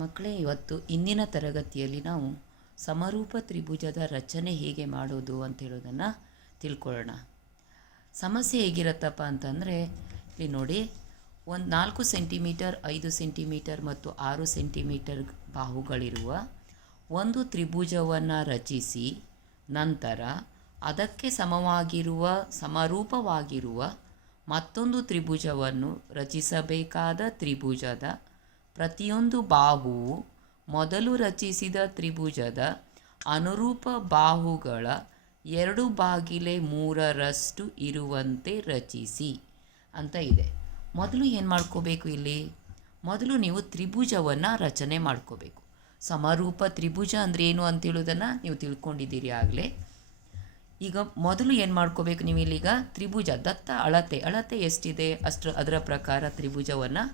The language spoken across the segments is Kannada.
ಮಕ್ಕಳೇ, ಇವತ್ತು ಇಂದಿನ ತರಗತಿಯಲ್ಲಿ ನಾವು ಸಮರೂಪ ತ್ರಿಭುಜದ ರಚನೆ ಹೇಗೆ ಮಾಡೋದು ಅಂತ ಹೇಳೋದನ್ನು ತಿಳ್ಕೊಳ್ಳೋಣ. ಸಮಸ್ಯೆ ಹೇಗಿರುತ್ತಪ್ಪ ಅಂತಂದರೆ, ಇಲ್ಲಿ ನೋಡಿ, 4 ಸೆಂಟಿಮೀಟರ್, 5 ಸೆಂಟಿಮೀಟರ್ ಮತ್ತು 6 ಸೆಂಟಿಮೀಟರ್ ಬಾಹುಗಳಿರುವ ಒಂದು ತ್ರಿಭುಜವನ್ನು ರಚಿಸಿ ನಂತರ ಅದಕ್ಕೆ ಸಮರೂಪವಾಗಿರುವ ಮತ್ತೊಂದು ತ್ರಿಭುಜವನ್ನು ರಚಿಸಬೇಕಾದ ತ್ರಿಭುಜದ ಪ್ರತಿಯೊಂದು ಬಾಹುವು ಮೊದಲು ರಚಿಸಿದ ತ್ರಿಭುಜದ ಅನುರೂಪ ಬಾಹುಗಳ 2/3 ಇರುವಂತೆ ರಚಿಸಿ ಅಂತ ಇದೆ. ಮೊದಲು ಏನು ಮಾಡ್ಕೋಬೇಕು? ಮೊದಲು ನೀವು ತ್ರಿಭುಜವನ್ನು ರಚನೆ ಮಾಡ್ಕೋಬೇಕು. ಸಮರೂಪ ತ್ರಿಭುಜ ಅಂದರೆ ಏನು ಅಂತೇಳೋದನ್ನು ನೀವು ತಿಳ್ಕೊಂಡಿದ್ದೀರಿ ಆಗಲೇ. ಈಗ ಮೊದಲು ಏನು ಮಾಡ್ಕೋಬೇಕು ನೀವು? ಇಲ್ಲಿಗ ತ್ರಿಭುಜ ದತ್ತ ಅಳತೆ ಎಷ್ಟಿದೆ ಅದರ ಪ್ರಕಾರ ತ್ರಿಭುಜವನ್ನು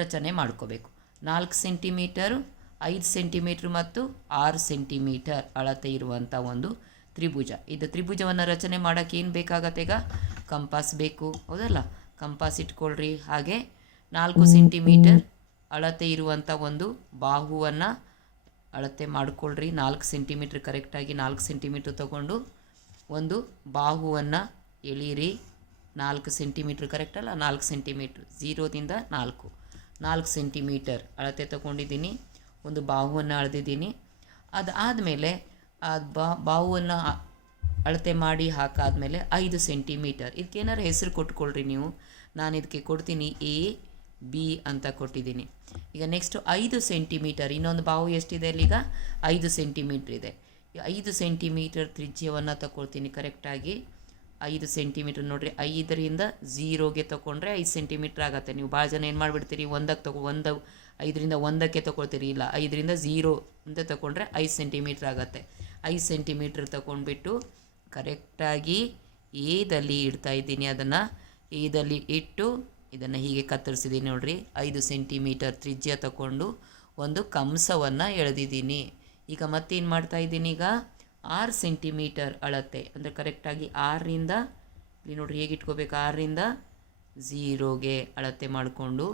ರಚನೆ ಮಾಡ್ಕೋಬೇಕು. 4 ಸೆಂಟಿಮೀಟರು, 5 ಸೆಂಟಿಮೀಟ್ರ್ ಮತ್ತು 6 ಸೆಂಟಿಮೀಟರ್ ಅಳತೆ ಇರುವಂಥ ಒಂದು ತ್ರಿಭುಜ. ಇದು ತ್ರಿಭುಜವನ್ನು ರಚನೆ ಮಾಡೋಕ್ಕೆ ಏನು ಬೇಕಾಗತ್ತೆ? ಈಗ ಕಂಪಾಸ್ ಬೇಕು, ಹೌದಲ್ಲ? ಕಂಪಾಸ್ ಇಟ್ಕೊಳ್ರಿ. ಹಾಗೆ 4 ಸೆಂಟಿಮೀಟರ್ ಅಳತೆ ಇರುವಂಥ ಒಂದು ಬಾಹುವನ್ನು ಅಳತೆ ಮಾಡಿಕೊಳ್ಳ್ರಿ. 4 ಸೆಂಟಿಮೀಟ್ರ್ ಕರೆಕ್ಟಾಗಿ 4 ಸೆಂಟಿಮೀಟ್ರ್ ತಗೊಂಡು ಒಂದು ಬಾಹುವನ್ನು ಎಳೀರಿ. 4 ಸೆಂಟಿಮೀಟ್ರ್ ಕರೆಕ್ಟಲ್ಲ? 4 ಸೆಂಟಿಮೀಟ್ರ್, 0ದಿಂದ 4 ಸೆಂಟಿಮೀಟರ್ ಅಳತೆ ತಗೊಂಡಿದ್ದೀನಿ. ಒಂದು ಬಾಹುವನ್ನು ಅಳೆದಿದ್ದೀನಿ. ಅದಾದಮೇಲೆ ಆ ಬಾಹುವನ್ನು ಅಳತೆ ಮಾಡಿ ಹಾಕಾದ್ಮೇಲೆ 5 ಸೆಂಟಿಮೀಟರ್, ಇದಕ್ಕೇನಾರು ಹೆಸರು ಕೊಟ್ಕೊಳ್ರಿ ನೀವು. ನಾನು ಇದಕ್ಕೆ ಕೊಡ್ತೀನಿ AB ಅಂತ ಕೊಟ್ಟಿದ್ದೀನಿ. ಈಗ ನೆಕ್ಸ್ಟು 5 ಸೆಂಟಿಮೀಟರ್, ಇನ್ನೊಂದು ಬಾಹು ಎಷ್ಟಿದೆ ಅಲ್ಲಿಗ? 5 ಸೆಂಟಿಮೀಟ್ರ್ ಇದೆ. 5 ಸೆಂಟಿಮೀಟರ್ ತ್ರಿಜ್ಯವನ್ನು ತಗೊಳ್ತೀನಿ ಕರೆಕ್ಟಾಗಿ. 5 ಸೆಂಟಿಮೀಟ್ರ್ ನೋಡಿರಿ, 5ರಿಂದ 0ಗೆ ತೊಗೊಂಡ್ರೆ 5 ಸೆಂಟಿಮೀಟ್ರ್ ಆಗುತ್ತೆ. ನೀವು ಭಾಳ ಜನ ಏನು ಮಾಡಿಬಿಡ್ತೀರಿ, 5ರಿಂದ 1ಕ್ಕೆ ತೊಗೊಳ್ತೀರಿ. ಇಲ್ಲ, 5ರಿಂದ 0 ಅಂತ ತೊಗೊಂಡ್ರೆ 5 ಸೆಂಟಿಮೀಟ್ರ್ ಆಗುತ್ತೆ. 5 ಸೆಂಟಿಮೀಟ್ರ್ ತೊಗೊಂಡ್ಬಿಟ್ಟು ಕರೆಕ್ಟಾಗಿ ಏದಲ್ಲಿ ಇಡ್ತಾ ಇದ್ದೀನಿ. ಅದನ್ನು ಏದಲ್ಲಿ ಇಟ್ಟು ಇದನ್ನು ಹೀಗೆ ಕತ್ತರಿಸಿದ್ದೀನಿ ನೋಡಿರಿ. 5 ಸೆಂಟಿಮೀಟರ್ ತ್ರಿಜ್ಯ ತಗೊಂಡು ಒಂದು ಕಂಸವನ್ನು ಎಳೆದಿದ್ದೀನಿ. ಈಗ ಮತ್ತೇನು ಮಾಡ್ತಾ ಇದ್ದೀನಿ? ಈಗ 6 ಸೆಂಟಿಮೀಟರ್ ಅಳತೆ ಅಂದರೆ ಕರೆಕ್ಟಾಗಿ 6ರಿಂದ ಇಲ್ಲಿ ನೋಡಿರಿ ಹೇಗೆ ಇಟ್ಕೋಬೇಕು, 6ರಿಂದ 0ಗೆ ಅಳತೆ ಮಾಡಿಕೊಂಡು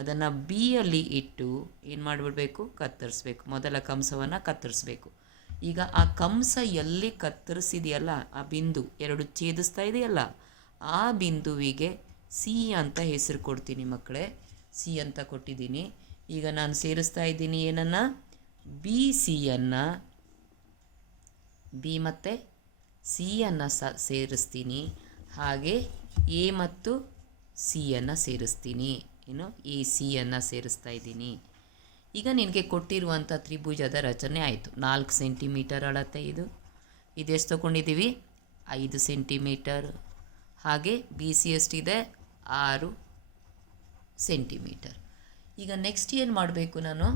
ಅದನ್ನು ಬಿಯಲ್ಲಿ ಇಟ್ಟು ಏನು ಮಾಡಿಬಿಡಬೇಕು? ಕತ್ತರಿಸ್ಬೇಕು. ಮೊದಲ ಕಂಸವನ್ನು ಕತ್ತರಿಸ್ಬೇಕು. ಈಗ ಆ ಕಂಸ ಎಲ್ಲಿ ಕತ್ತರಿಸಿದೆಯಲ್ಲ, ಆ ಬಿಂದು 2 ಛೇದಿಸ್ತಾ ಇದೆಯಲ್ಲ, ಆ ಬಿಂದುವಿಗೆ ಸಿ ಅಂತ ಹೆಸರು ಕೊಡ್ತೀನಿ ಮಕ್ಕಳೇ. ಸಿ ಅಂತ ಕೊಟ್ಟಿದ್ದೀನಿ. ಈಗ ನಾನು ಸೇರಿಸ್ತಾ ಇದ್ದೀನಿ ಏನನ್ನು? BCಯನ್ನು, ಬಿ ಮತ್ತು ಸಿಯನ್ನು ಸೇರಿಸ್ತೀನಿ. ಹಾಗೆ ಎ ಮತ್ತು ಸಿಯನ್ನು ಸೇರಿಸ್ತೀನಿ. ಏನು? ACಯನ್ನು ಸೇರಿಸ್ತಾ ಇದ್ದೀನಿ. ಈಗ ನಿನಗೆ ಕೊಟ್ಟಿರುವಂಥ ತ್ರಿಭುಜದ ರಚನೆ ಆಯಿತು. 4 ಸೆಂಟಿಮೀಟರ್ ಅಳತೆ ಇದೆಷ್ಟು ತೊಗೊಂಡಿದ್ದೀವಿ? 5 ಸೆಂಟಿಮೀಟರ್. ಹಾಗೆ BC ಎಷ್ಟಿದೆ? 6 ಸೆಂಟಿಮೀಟರ್. ಈಗ ನೆಕ್ಸ್ಟ್ ಏನು ಮಾಡಬೇಕು ನಾನು?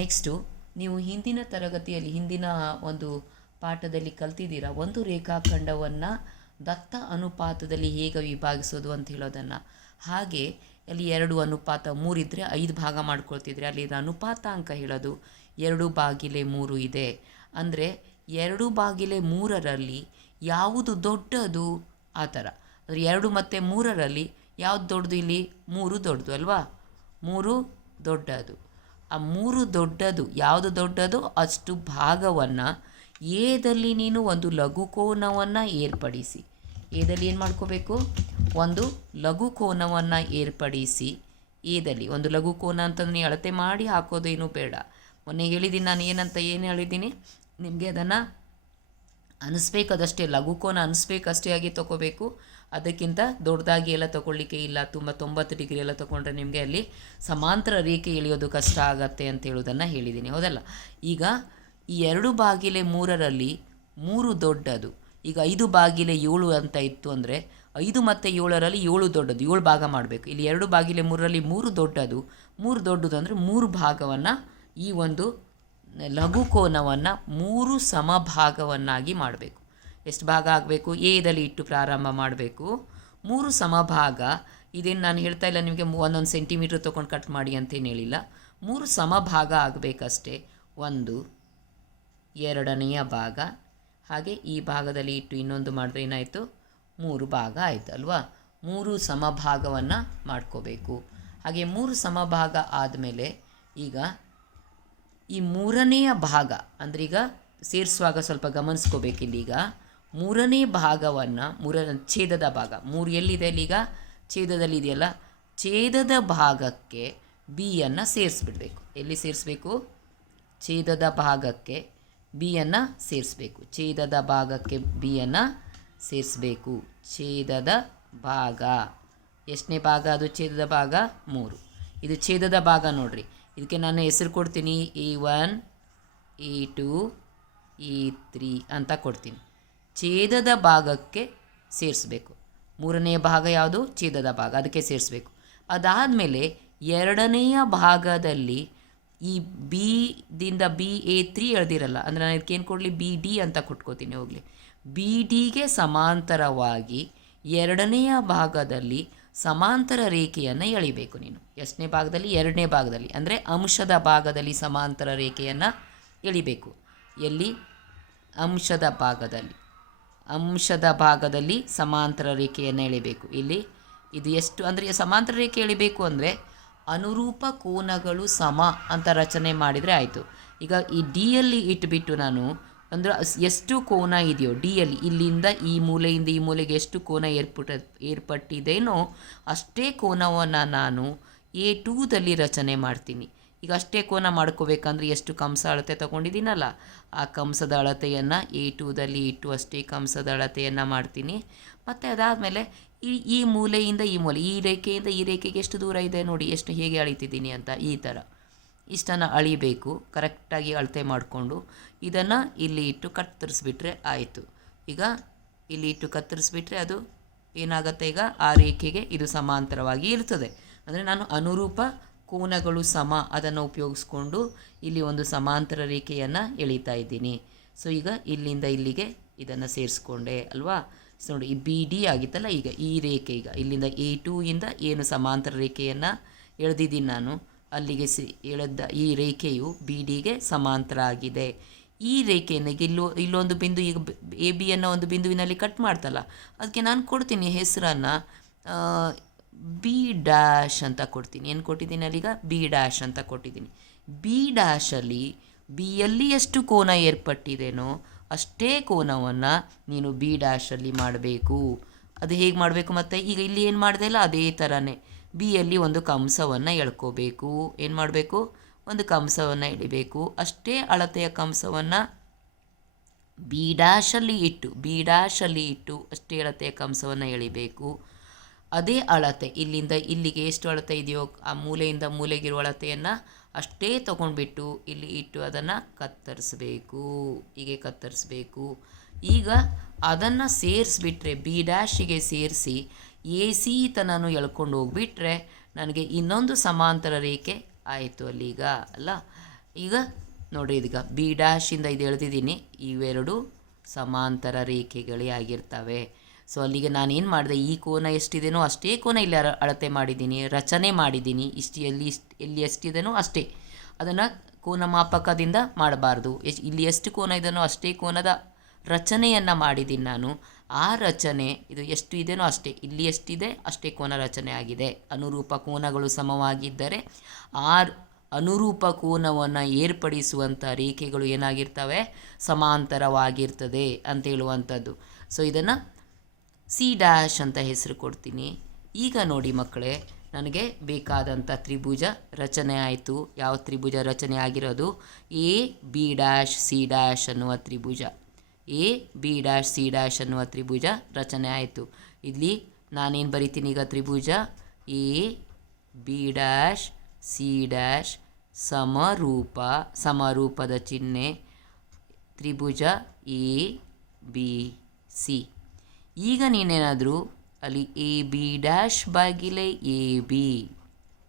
ನೆಕ್ಸ್ಟು ನೀವು ಹಿಂದಿನ ತರಗತಿಯಲ್ಲಿ ಹಿಂದಿನ ಒಂದು ಪಾಠದಲ್ಲಿ ಕಲ್ತಿದ್ದೀರಾ, ಒಂದು ರೇಖಾಖಂಡವನ್ನು ದತ್ತ ಅನುಪಾತದಲ್ಲಿ ಹೇಗೆ ವಿಭಾಗಿಸೋದು ಅಂತ ಹೇಳೋದನ್ನು. ಹಾಗೆ ಅಲ್ಲಿ 2:3 ಇದ್ದರೆ 5 ಭಾಗ ಮಾಡ್ಕೊಳ್ತಿದ್ರೆ ಅಲ್ಲಿ ಅನುಪಾತಾಂಕ ಹೇಳೋದು 2/3 ಇದೆ. ಅಂದರೆ 2/3ರಲ್ಲಿ ಯಾವುದು ದೊಡ್ಡದು ಆ ಥರ. ಅಂದರೆ 2 ಮತ್ತು 3ರಲ್ಲಿ ಯಾವುದು ದೊಡ್ಡದು? ಇಲ್ಲಿ 3 ದೊಡ್ಡದು ಅಲ್ವಾ? 3 ದೊಡ್ಡದು. ಆ 3 ದೊಡ್ಡದು ಯಾವುದು ದೊಡ್ಡದು ಅಷ್ಟು ಭಾಗವನ್ನು ಏದಲ್ಲಿ ನೀನು ಒಂದು ಲಘುಕೋನವನ್ನು ಏರ್ಪಡಿಸಿ. ಏದಲ್ಲಿ ಏನು ಮಾಡ್ಕೋಬೇಕು? ಒಂದು ಲಘುಕೋನವನ್ನು ಏರ್ಪಡಿಸಿ. ಏದಲ್ಲಿ ಒಂದು ಲಘುಕೋನ ಅಂತಂದ್ರೆ ನೀವು ಅಳತೆ ಮಾಡಿ ಹಾಕೋದೇನು ಬೇಡ. ಮೊನ್ನೆ ಹೇಳಿದ್ದೀನಿ ನಾನು ಏನು ಹೇಳಿದ್ದೀನಿ ನಿಮಗೆ, ಅದನ್ನು ಅನಿಸ್ಬೇಕದಷ್ಟೇ, ಲಘುಕೋನ ಅನಿಸ್ಬೇಕಷ್ಟೇ ಆಗಿ ತೊಗೋಬೇಕು. ಅದಕ್ಕಿಂತ ದೊಡ್ಡದಾಗಿ ಎಲ್ಲ ತೊಗೊಳ್ಳಿಕ್ಕೆ ಇಲ್ಲ. ತುಂಬ 90 ಡಿಗ್ರಿ ಎಲ್ಲ ತೊಗೊಂಡ್ರೆ ನಿಮಗೆ ಅಲ್ಲಿ ಸಮಾಂತರ ರೇಖೆ ಎಳೆಯೋದು ಕಷ್ಟ ಆಗತ್ತೆ ಅಂತ ಹೇಳೋದನ್ನು ಹೇಳಿದ್ದೀನಿ, ಹೌದಲ್ಲ? ಈಗ ಈ 2/3ರಲ್ಲಿ 3 ದೊಡ್ಡದು. ಈಗ 5/7 ಅಂತ ಇತ್ತು ಅಂದರೆ 5 ಮತ್ತು 7ರಲ್ಲಿ 7 ದೊಡ್ಡದು, 7 ಭಾಗ ಮಾಡಬೇಕು. ಇಲ್ಲಿ 2/3ರಲ್ಲಿ 3 ದೊಡ್ಡದು. 3 ದೊಡ್ಡದು ಅಂದರೆ 3 ಭಾಗವನ್ನು, ಈ ಒಂದು ಲಘುಕೋನವನ್ನು 3 ಸಮಭಾಗವನ್ನಾಗಿ ಮಾಡಬೇಕು. ಎಷ್ಟು ಭಾಗ ಆಗಬೇಕು? ಏದಲ್ಲಿ ಇಟ್ಟು ಪ್ರಾರಂಭ ಮಾಡಬೇಕು. 3 ಸಮಭಾಗ. ಇದೇನು ನಾನು ಹೇಳ್ತಾ ಇಲ್ಲ ನಿಮಗೆ 1 ಸೆಂಟಿಮೀಟ್ರ್ ತೊಗೊಂಡು ಕಟ್ ಮಾಡಿ ಅಂತೇನು ಹೇಳಿಲ್ಲ. 3 ಸಮಭಾಗ ಆಗಬೇಕಷ್ಟೇ. 1 2ನೇ ಭಾಗ. ಹಾಗೆ ಈ ಭಾಗದಲ್ಲಿ ಇಟ್ಟು ಇನ್ನೊಂದು ಮಾಡಿದ್ರೆ ಏನಾಯಿತು? 3 ಭಾಗ ಆಯಿತು ಅಲ್ವಾ? 3 ಸಮಭಾಗವನ್ನು ಮಾಡ್ಕೋಬೇಕು. ಹಾಗೆ 3 ಸಮಭಾಗ ಆದಮೇಲೆ ಈಗ ಈ ಮೂರನೆಯ ಭಾಗ ಅಂದರೆ ಈಗ ಸೇರಿಸುವಾಗ ಸ್ವಲ್ಪ ಗಮನಿಸ್ಕೋಬೇಕಿಲ್ಲೀಗ ಮೂರನೇ ಭಾಗವನ್ನು ಛೇದದ ಭಾಗ ಮೂರು ಎಲ್ಲಿದೆ ಅಲ್ಲೀಗ ಛೇದದಲ್ಲಿ ಇದೆಯಲ್ಲ, ಛೇದದ ಭಾಗಕ್ಕೆ ಬಿಯನ್ನು ಸೇರಿಸ್ಬಿಡ್ಬೇಕು. ಎಲ್ಲಿ ಸೇರಿಸ್ಬೇಕು? ಛೇದದ ಭಾಗಕ್ಕೆ ಬಿಯನ್ನು ಸೇರಿಸ್ಬೇಕು. ಛೇದದ ಭಾಗಕ್ಕೆ ಬಿಯನ್ನು ಸೇರಿಸ್ಬೇಕು. ಛೇದದ ಭಾಗ ಎಷ್ಟನೇ ಭಾಗ ಅದು? ಛೇದದ ಭಾಗ 3. ಇದು ಛೇದದ ಭಾಗ ನೋಡ್ರಿ. ಇದಕ್ಕೆ ನಾನು ಹೆಸರು ಕೊಡ್ತೀನಿ A1 A2 A3 ಅಂತ ಕೊಡ್ತೀನಿ. ಛೇದದ ಭಾಗಕ್ಕೆ ಸೇರಿಸ್ಬೇಕು. ಮೂರನೆಯ ಭಾಗ ಯಾವುದು? ಛೇದದ ಭಾಗ, ಅದಕ್ಕೆ ಸೇರಿಸ್ಬೇಕು. ಅದಾದಮೇಲೆ ಎರಡನೆಯ ಭಾಗದಲ್ಲಿ ಈ ದಿಂದ BA3 ಎಳೆದಿರಲ್ಲ, ಅಂದರೆ ನಾನು ಇದಕ್ಕೇನು ಕೊಡಲಿ? BD ಅಂತ ಕೊಟ್ಕೋತೀನಿ. ಹೋಗಲಿ, BDಗೆ ಸಮಾಂತರವಾಗಿ ಎರಡನೆಯ ಭಾಗದಲ್ಲಿ ಸಮಾಂತರ ರೇಖೆಯನ್ನು ಎಳಿಬೇಕು ನೀನು. ಎಷ್ಟನೇ ಭಾಗದಲ್ಲಿ? ಎರಡನೇ ಭಾಗದಲ್ಲಿ, ಅಂದರೆ ಅಂಶದ ಭಾಗದಲ್ಲಿ ಸಮಾಂತರ ರೇಖೆಯನ್ನು ಎಳಿಬೇಕು. ಎಲ್ಲಿ? ಅಂಶದ ಭಾಗದಲ್ಲಿ ಸಮಾಂತರ ರೇಖೆಯನ್ನು ಎಳಿಬೇಕು. ಇಲ್ಲಿ ಇದು ಎಷ್ಟು ಅಂದರೆ ಸಮಾಂತರ ರೇಖೆ ಎಳಿಬೇಕು ಅಂದರೆ ಅನುರೂಪ ಕೋನಗಳು ಸಮ ಅಂತ ರಚನೆ ಮಾಡಿದರೆ ಆಯಿತು. ಈಗ ಈ ಡಿಯಲ್ಲಿ ಇಟ್ಬಿಟ್ಟು ನಾನು ಅಂದರೆ ಎಷ್ಟು ಕೋನ ಇದೆಯೋ ಡಿಯಲ್ಲಿ, ಇಲ್ಲಿಂದ ಈ ಮೂಲೆಯಿಂದ ಈ ಮೂಲೆಗೆ ಎಷ್ಟು ಕೋನ ಏರ್ಪಟ್ಟಿದೆಯೋ ಅಷ್ಟೇ ಕೋನವನ್ನು ನಾನು A2ದಲ್ಲಿ ರಚನೆ ಮಾಡ್ತೀನಿ. ಈಗ ಅಷ್ಟೇ ಕೋನ ಮಾಡ್ಕೋಬೇಕಂದ್ರೆ ಎಷ್ಟು ಕಂಸ ಅಳತೆ ತೊಗೊಂಡಿದ್ದೀನಲ್ಲ, ಆ ಕಂಸದ ಅಳತೆಯನ್ನು A2ದಲ್ಲಿ ಇಟ್ಟು ಅಷ್ಟೇ ಕಂಸದ ಅಳತೆಯನ್ನು ಮಾಡ್ತೀನಿ. ಮತ್ತು ಅದಾದಮೇಲೆ ಈ ಮೂಲೆಯಿಂದ ಈ ಮೂಲೆ, ಈ ರೇಖೆಯಿಂದ ಈ ರೇಖೆಗೆ ಎಷ್ಟು ದೂರ ಇದೆ ನೋಡಿ, ಎಷ್ಟು ಹೇಗೆ ಅಳಿತಿದ್ದೀನಿ ಅಂತ ಈ ಥರ ಇಷ್ಟನ್ನು ಅಳಿಬೇಕು. ಕರೆಕ್ಟಾಗಿ ಅಳತೆ ಮಾಡಿಕೊಂಡು ಇದನ್ನು ಇಲ್ಲಿ ಇಟ್ಟು ಕತ್ತರಿಸ್ಬಿಟ್ರೆ ಆಯಿತು. ಈಗ ಇಲ್ಲಿ ಇಟ್ಟು ಕತ್ತರಿಸ್ಬಿಟ್ರೆ ಅದು ಏನಾಗುತ್ತೆ? ಈಗ ಆ ರೇಖೆಗೆ ಇದು ಸಮಾಂತರವಾಗಿ ಇರ್ತದೆ. ಅಂದರೆ ನಾನು ಅನುರೂಪ ಕೋನಗಳು ಸಮ ಅದನ್ನು ಉಪಯೋಗಿಸ್ಕೊಂಡು ಇಲ್ಲಿ ಒಂದು ಸಮಾಂತರ ರೇಖೆಯನ್ನು ಎಳಿತಾ ಇದ್ದೀನಿ. ಸೊ ಈಗ ಇಲ್ಲಿಂದ ಇಲ್ಲಿಗೆ ಇದನ್ನು ಸೇರಿಸ್ಕೊಂಡೆ ಅಲ್ವಾ? ಸೊ ನೋಡಿ, ಈ BD ಆಗಿತ್ತಲ್ಲ, ಈಗ ಈ ರೇಖೆ ಈಗ ಇಲ್ಲಿಂದ A2 ಇಂದ ಏನು ಸಮಾಂತರ ರೇಖೆಯನ್ನು ಎಳೆದಿದ್ದೀನಿ ನಾನು, ಅಲ್ಲಿಗೆ ಎಳೆದ ಈ ರೇಖೆಯು BDಗೆ ಸಮಾಂತರ ಆಗಿದೆ. ಈ ರೇಖೆಯನ್ನು ಈಗ ಇಲ್ಲೊಂದು ಬಿಂದು, ಈಗ ABಯನ್ನು ಒಂದು ಬಿಂದುವಿನಲ್ಲಿ ಕಟ್ ಮಾಡ್ತಲ್ಲ, ಅದಕ್ಕೆ ನಾನು ಕೊಡ್ತೀನಿ ಹೆಸರನ್ನು B' ಅಂತ ಕೊಡ್ತೀನಿ. ಏನು ಕೊಟ್ಟಿದ್ದೀನಿ ಅಲ್ಲೀಗ? B' ಅಂತ ಕೊಟ್ಟಿದ್ದೀನಿ. B' ಬಿಯಲ್ಲಿ ಎಷ್ಟು ಕೋನ ಏರ್ಪಟ್ಟಿದೆನೋ ಅಷ್ಟೇ ಕೋನವನ್ನು ನೀನು B' ಮಾಡಬೇಕು. ಅದು ಹೇಗೆ ಮಾಡಬೇಕು? ಮತ್ತು ಈಗ ಇಲ್ಲಿ ಏನು ಮಾಡಿದೆ ಅಲ್ಲ ಅದೇ ಥರನೇ ಬಿಯಲ್ಲಿ ಒಂದು ಕಂಸವನ್ನು ಎಳ್ಕೋಬೇಕು. ಏನು ಮಾಡಬೇಕು? ಒಂದು ಕಂಸವನ್ನು ಎಳಿಬೇಕು. ಅಷ್ಟೇ ಅಳತೆಯ ಕಂಸವನ್ನು B' ಇಟ್ಟು ಅಷ್ಟೇ ಅಳತೆಯ ಕಂಸವನ್ನು ಎಳಿಬೇಕು. ಅದೇ ಅಳತೆ ಇಲ್ಲಿಂದ ಇಲ್ಲಿಗೆ ಎಷ್ಟು ಅಳತೆ ಇದೆಯೋ ಆ ಮೂಲೆಯಿಂದ ಮೂಲೆಗಿರುವ ಅಳತೆಯನ್ನು ಅಷ್ಟೇ ತೊಗೊಂಡ್ಬಿಟ್ಟು ಇಲ್ಲಿ ಇಟ್ಟು ಅದನ್ನು ಕತ್ತರಿಸಬೇಕು. ಹೀಗೆ ಕತ್ತರಿಸಬೇಕು. ಈಗ ಅದನ್ನು ಸೇರಿಸ್ಬಿಟ್ರೆ B' ಸೇರಿಸಿ AC ತನೂ ಎಳ್ಕೊಂಡು ಹೋಗ್ಬಿಟ್ರೆ ನನಗೆ ಇನ್ನೊಂದು ಸಮಾಂತರ ರೇಖೆ ಆಯಿತು ಅಲ್ಲೀಗ ಅಲ್ಲ. ಈಗ ನೋಡಿ, ಇದೀಗ B' ಇಂದ ಇದು ಎಳೆದಿದ್ದೀನಿ, ಇವೆರಡು ಸಮಾಂತರ ರೇಖೆಗಳೇ ಆಗಿರ್ತವೆ. ಸೊ ಅಲ್ಲಿಗೆ ನಾನೇನು ಮಾಡಿದೆ? ಈ ಕೋನ ಎಷ್ಟಿದೆಯೋ ಅಷ್ಟೇ ಕೋನ ಇಲ್ಲಿ ಅಳತೆ ಮಾಡಿದ್ದೀನಿ, ರಚನೆ ಮಾಡಿದ್ದೀನಿ. ಎಲ್ಲಿ ಎಷ್ಟಿದೆಯೋ ಅಷ್ಟೇ, ಅದನ್ನು ಕೋನ ಮಾಪಕದಿಂದ ಮಾಡಬಾರ್ದು. ಇಲ್ಲಿ ಎಷ್ಟು ಕೋನ ಇದೆಯೋ ಅಷ್ಟೇ ಕೋನದ ರಚನೆಯನ್ನು ಮಾಡಿದ್ದೀನಿ ನಾನು. ಆ ರಚನೆ ಇದು ಎಷ್ಟು ಇದೆಯೋ ಅಷ್ಟೇ, ಇಲ್ಲಿ ಎಷ್ಟಿದೆ ಅಷ್ಟೇ ಕೋನ ರಚನೆ ಆಗಿದೆ. ಅನುರೂಪ ಕೋನಗಳು ಸಮವಾಗಿದ್ದರೆ ಆ ಅನುರೂಪ ಕೋನವನ್ನು ಏರ್ಪಡಿಸುವಂಥ ರೇಖೆಗಳು ಏನಾಗಿರ್ತವೆ? ಸಮಾಂತರವಾಗಿರ್ತದೆ ಅಂತ ಹೇಳುವಂಥದ್ದು. ಸೊ ಇದನ್ನು C' ಅಂತ ಹೆಸರು ಕೊಡ್ತೀನಿ. ಈಗ ನೋಡಿ ಮಕ್ಕಳೇ, ನನಗೆ ಬೇಕಾದಂಥ ತ್ರಿಭುಜ ರಚನೆ ಆಯಿತು. ಯಾವ ತ್ರಿಭುಜ ರಚನೆ ಆಗಿರೋದು? A B' C' ಅನ್ನುವ ತ್ರಿಭುಜ. A B' C' ಅನ್ನುವ ತ್ರಿಭುಜ ರಚನೆ ಆಯಿತು. ಇಲ್ಲಿ ನಾನೇನು ಬರಿತೀನಿ ಈಗ? ತ್ರಿಭುಜ A B' C' ಸಮರೂಪದ ಚಿಹ್ನೆ ತ್ರಿಭುಜ ABC. ಈಗ ನೀನೇನಾದರೂ ಅಲ್ಲಿ AB'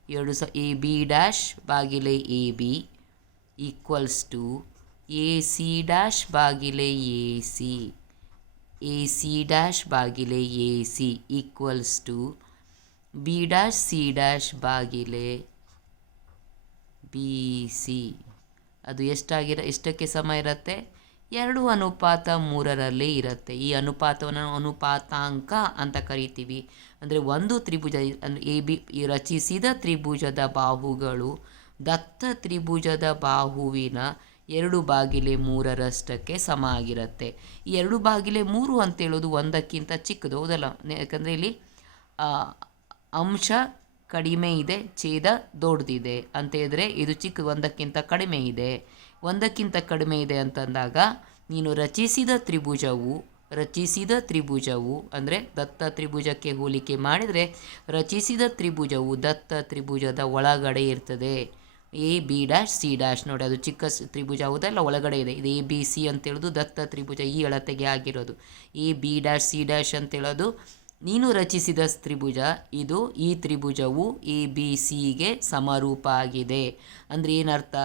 ಎರಡು AB' equals to AC' AC equals to B' BC. ಅದು ಎಷ್ಟಕ್ಕೆ ಸಮ ಇರುತ್ತೆ? 2:3 ಇರುತ್ತೆ. ಈ ಅನುಪಾತವನ್ನು ಅನುಪಾತಾಂಕ ಅಂತ ಕರಿತೀವಿ. ಅಂದರೆ ಒಂದು ತ್ರಿಭುಜ ಅಂದರೆ AB ರಚಿಸಿದ ತ್ರಿಭುಜದ ಬಾಹುಗಳು ದತ್ತ ತ್ರಿಭುಜದ ಬಾಹುವಿನ 2/3 ಸಮ ಆಗಿರುತ್ತೆ. ಈ 2/3 ಅಂತೇಳೋದು ಒಂದಕ್ಕಿಂತ ಚಿಕ್ಕದು, ಹೌದಲ್ಲ? ಯಾಕಂದರೆ ಇಲ್ಲಿ ಅಂಶ ಕಡಿಮೆ ಇದೆ, ಛೇದ ದೊಡ್ಡದಿದೆ ಅಂತ ಹೇಳಿದ್ರೆ ಇದು ಚಿಕ್ಕ ಒಂದಕ್ಕಿಂತ ಕಡಿಮೆ ಇದೆ. ಒಂದಕ್ಕಿಂತ ಕಡಿಮೆ ಇದೆ ಅಂತಂದಾಗ ನೀನು ರಚಿಸಿದ ತ್ರಿಭುಜವು ಅಂದರೆ ದತ್ತ ತ್ರಿಭುಜಕ್ಕೆ ಹೋಲಿಕೆ ಮಾಡಿದರೆ ರಚಿಸಿದ ತ್ರಿಭುಜವು ದತ್ತ ತ್ರಿಭುಜದ ಒಳಗಡೆ ಇರ್ತದೆ. A B' C' ನೋಡಿ, ಅದು ಚಿಕ್ಕ ತ್ರಿಭುಜ ಹೌದಲ್ಲ, ಒಳಗಡೆ ಇದೆ. ಇದು ABC ಅಂತೇಳೋದು ದತ್ತ ತ್ರಿಭುಜ ಈ ಅಳತೆಗೆ ಆಗಿರೋದು. A B', C' ಅಂತೇಳೋದು ನೀನು ರಚಿಸಿದ ತ್ರಿಭುಜ. ಇದು ಈ ತ್ರಿಭುಜವು ABCಗೆ ಸಮರೂಪ ಆಗಿದೆ. ಅಂದರೆ ಏನರ್ಥ?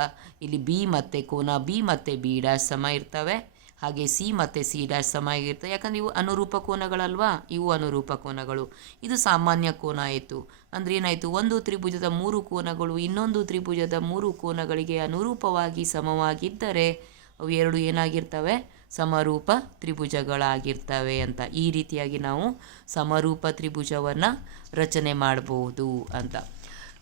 ಇಲ್ಲಿ B ಮತ್ತು ಕೋನ B ಮತ್ತು B' ಸಮ ಇರ್ತವೆ, ಹಾಗೆ C ಮತ್ತು C' ಸಮ ಆಗಿರ್ತವೆ. ಯಾಕಂದರೆ ಇವು ಅನುರೂಪ ಕೋನಗಳಲ್ವಾ, ಇವು ಅನುರೂಪ ಕೋನಗಳು. ಇದು ಸಾಮಾನ್ಯ ಕೋನ ಆಯಿತು. ಅಂದರೆ ಏನಾಯಿತು? ಒಂದು ತ್ರಿಭುಜದ 3 ಕೋನಗಳು ಇನ್ನೊಂದು ತ್ರಿಭುಜದ 3 ಕೋನಗಳಿಗೆ ಅನುರೂಪವಾಗಿ ಸಮವಾಗಿದ್ದರೆ ಅವು ಎರಡು ಏನಾಗಿರ್ತವೆ? ಸಮರೂಪ ತ್ರಿಭುಜಗಳಾಗಿರ್ತವೆ ಅಂತ. ಈ ರೀತಿಯಾಗಿ ನಾವು ಸಮರೂಪ ತ್ರಿಭುಜವನ್ನು ರಚನೆ ಮಾಡಬಹುದು ಅಂತ.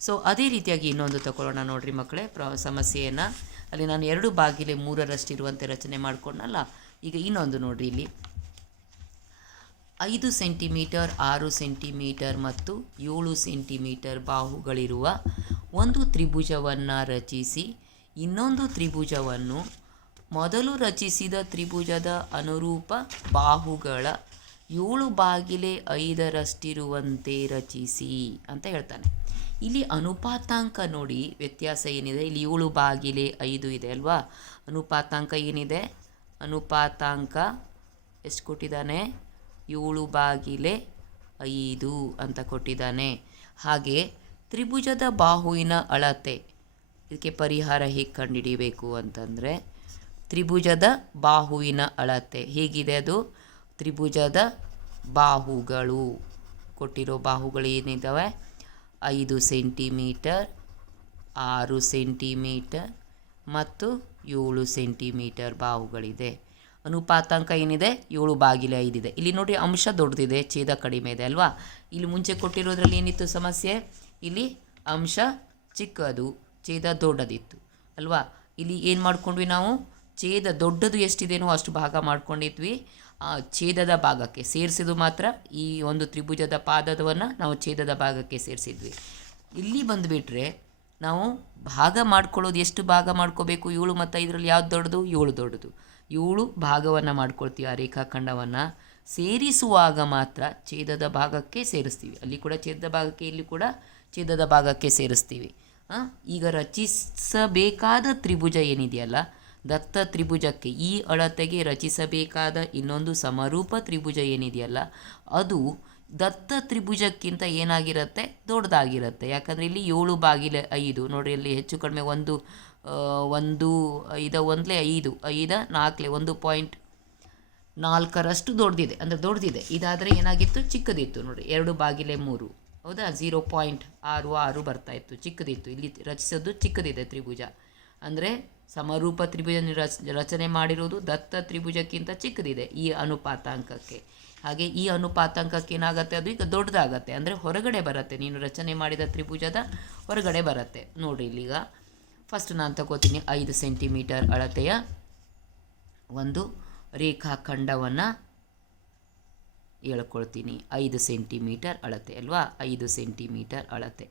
ಸೊ ಅದೇ ರೀತಿಯಾಗಿ ಇನ್ನೊಂದು ತಗೊಳ್ಳೋಣ ನೋಡ್ರಿ ಮಕ್ಕಳೇ, ಸಮಸ್ಯೆಯನ್ನು. ಅಲ್ಲಿ ನಾನು 2/3 ರಚನೆ ಮಾಡ್ಕೊಂಡಲ್ಲ. ಈಗ ಇನ್ನೊಂದು ನೋಡ್ರಿ, ಇಲ್ಲಿ 5 ಸೆಂಟಿಮೀಟರ್, 6 ಸೆಂಟಿಮೀಟರ್ ಮತ್ತು 7 ಸೆಂಟಿಮೀಟರ್ ಬಾಹುಗಳಿರುವ ಒಂದು ತ್ರಿಭುಜವನ್ನು ರಚಿಸಿ ಇನ್ನೊಂದು ತ್ರಿಭುಜವನ್ನು ಮೊದಲು ರಚಿಸಿದ ತ್ರಿಭುಜದ ಅನುರೂಪ ಬಾಹುಗಳ 7/5 ರಚಿಸಿ ಅಂತ ಹೇಳ್ತಾನೆ. ಇಲ್ಲಿ ಅನುಪಾತಾಂಕ ನೋಡಿ, ವ್ಯತ್ಯಾಸ ಏನಿದೆ. ಇಲ್ಲಿ 7/5 ಇದೆ ಅಲ್ವಾ? ಅನುಪಾತಾಂಕ ಏನಿದೆ? ಅನುಪಾತಾಂಕ ಎಷ್ಟು ಕೊಟ್ಟಿದ್ದಾನೆ? 7/5 ಅಂತ ಕೊಟ್ಟಿದ್ದಾನೆ. ಹಾಗೆ ತ್ರಿಭುಜದ ಬಾಹುವಿನ ಅಳತೆ, ಇದಕ್ಕೆ ಪರಿಹಾರ ಹೇಗೆ ಕಂಡುಹಿಡಿಯಬೇಕು ಅಂತಂದರೆ, ತ್ರಿಭುಜದ ಬಾಹುವಿನ ಅಳತೆ ಹೇಗಿದೆ? ಅದು ತ್ರಿಭುಜದ ಬಾಹುಗಳು ಕೊಟ್ಟಿರೋ ಬಾಹುಗಳು ಏನಿದ್ದಾವೆ? 5 ಸೆಂಟಿಮೀಟರ್, 6 ಸೆಂಟಿಮೀಟರ್ ಮತ್ತು 7 ಸೆಂಟಿಮೀಟರ್ ಬಾಹುಗಳಿದೆ. ಅನುಪಾತಾಂಕ ಏನಿದೆ? 7/5 ಇದೆ. ಇಲ್ಲಿ ನೋಡಿ, ಅಂಶ ದೊಡ್ಡದಿದೆ, ಛೇದ ಕಡಿಮೆ ಇದೆ ಅಲ್ವಾ? ಇಲ್ಲಿ ಮುಂಚೆ ಕೊಟ್ಟಿರೋದ್ರಲ್ಲಿ ಏನಿತ್ತು ಸಮಸ್ಯೆ? ಇಲ್ಲಿ ಅಂಶ ಚಿಕ್ಕದು, ಛೇದ ದೊಡ್ಡದಿತ್ತು ಅಲ್ವಾ? ಇಲ್ಲಿ ಏನು ಮಾಡ್ಕೊಂಡ್ವಿ ನಾವು? ಛೇದ ದೊಡ್ಡದು ಎಷ್ಟಿದೆಯೋ ಅಷ್ಟು ಭಾಗ ಮಾಡ್ಕೊಂಡಿದ್ವಿ. ಛೇದದ ಭಾಗಕ್ಕೆ ಸೇರಿಸಿದ್ದು ಮಾತ್ರ ಈ ಒಂದು ತ್ರಿಭುಜದ ಪಾದವನ್ನು ನಾವು ಛೇದದ ಭಾಗಕ್ಕೆ ಸೇರಿಸಿದ್ವಿ. ಇಲ್ಲಿ ಬಂದುಬಿಟ್ರೆ ನಾವು ಭಾಗ ಮಾಡ್ಕೊಳ್ಳೋದು ಎಷ್ಟು ಭಾಗ ಮಾಡ್ಕೋಬೇಕು? 7 ಮತ್ತು 5ರಲ್ಲಿ ಯಾವ್ದು ದೊಡ್ಡದು? 7 ದೊಡ್ಡದು. 7 ಭಾಗವನ್ನು ಮಾಡ್ಕೊಳ್ತೀವಿ. ಆ ರೇಖಾಖಂಡವನ್ನು ಸೇರಿಸುವಾಗ ಮಾತ್ರ ಛೇದದ ಭಾಗಕ್ಕೆ ಸೇರಿಸ್ತೀವಿ. ಅಲ್ಲಿ ಕೂಡ ಛೇದದ ಭಾಗಕ್ಕೆ, ಇಲ್ಲಿ ಕೂಡ ಛೇದದ ಭಾಗಕ್ಕೆ ಸೇರಿಸ್ತೀವಿ. ಈಗ ರಚಿಸಬೇಕಾದ ತ್ರಿಭುಜ ಏನಿದೆಯಲ್ಲ, ದತ್ತ ತ್ರಿಭುಜಕ್ಕೆ ಈ ಅಳತೆಗೆ ರಚಿಸಬೇಕಾದ ಇನ್ನೊಂದು ಸಮರೂಪ ತ್ರಿಭುಜ ಏನಿದೆಯಲ್ಲ, ಅದು ದತ್ತ ತ್ರಿಭುಜಕ್ಕಿಂತ ಏನಾಗಿರುತ್ತೆ? ದೊಡ್ಡದಾಗಿರುತ್ತೆ. ಯಾಕಂದರೆ ಇಲ್ಲಿ 7/5 ನೋಡಿರಿ, ಇಲ್ಲಿ ಹೆಚ್ಚು ಕಡಿಮೆ 1 5 5 4 1.4 ದೊಡ್ಡದಿದೆ, ಅಂದರೆ ದೊಡ್ಡದಿದೆ. ಇದಾದರೆ ಏನಾಗಿತ್ತು? ಚಿಕ್ಕದಿತ್ತು ನೋಡಿ, 2/3 ಹೌದಾ? 0.66 ಬರ್ತಾಯಿತ್ತು, ಚಿಕ್ಕದಿತ್ತು. ಇಲ್ಲಿ ರಚಿಸೋದು ಚಿಕ್ಕದಿದೆ ತ್ರಿಭುಜ. ಅಂದರೆ ಸಮರೂಪ ತ್ರಿಭುಜ ರಚನೆ ಮಾಡಿರುವುದು ದತ್ತ ತ್ರಿಭುಜಕ್ಕಿಂತ ಚಿಕ್ಕದಿದೆ ಈ ಅನುಪಾತಾಂಕಕ್ಕೆ. ಹಾಗೆ ಈ ಅನುಪಾತಾಂಕಕ್ಕೆ ಏನಾಗುತ್ತೆ? ಅದು ಈಗ ದೊಡ್ಡದಾಗತ್ತೆ, ಅಂದರೆ ಹೊರಗಡೆ ಬರುತ್ತೆ. ನೀನು ರಚನೆ ಮಾಡಿದ ತ್ರಿಭುಜದ ಹೊರಗಡೆ ಬರುತ್ತೆ. ನೋಡಿ, ಇಲ್ಲಿಗ ಫಸ್ಟ್ ನಾನು ತಗೋತೀನಿ 5 ಸೆಂಟಿಮೀಟರ್ ಅಳತೆಯ ಒಂದು ರೇಖಾಖಂಡವನ್ನು ಹೇಳ್ಕೊಳ್ತೀನಿ. 5 ಸೆಂಟಿಮೀಟರ್ ಅಳತೆ ಅಲ್ವಾ? 5 ಸೆಂಟಿಮೀಟರ್ ಅಳತೆ.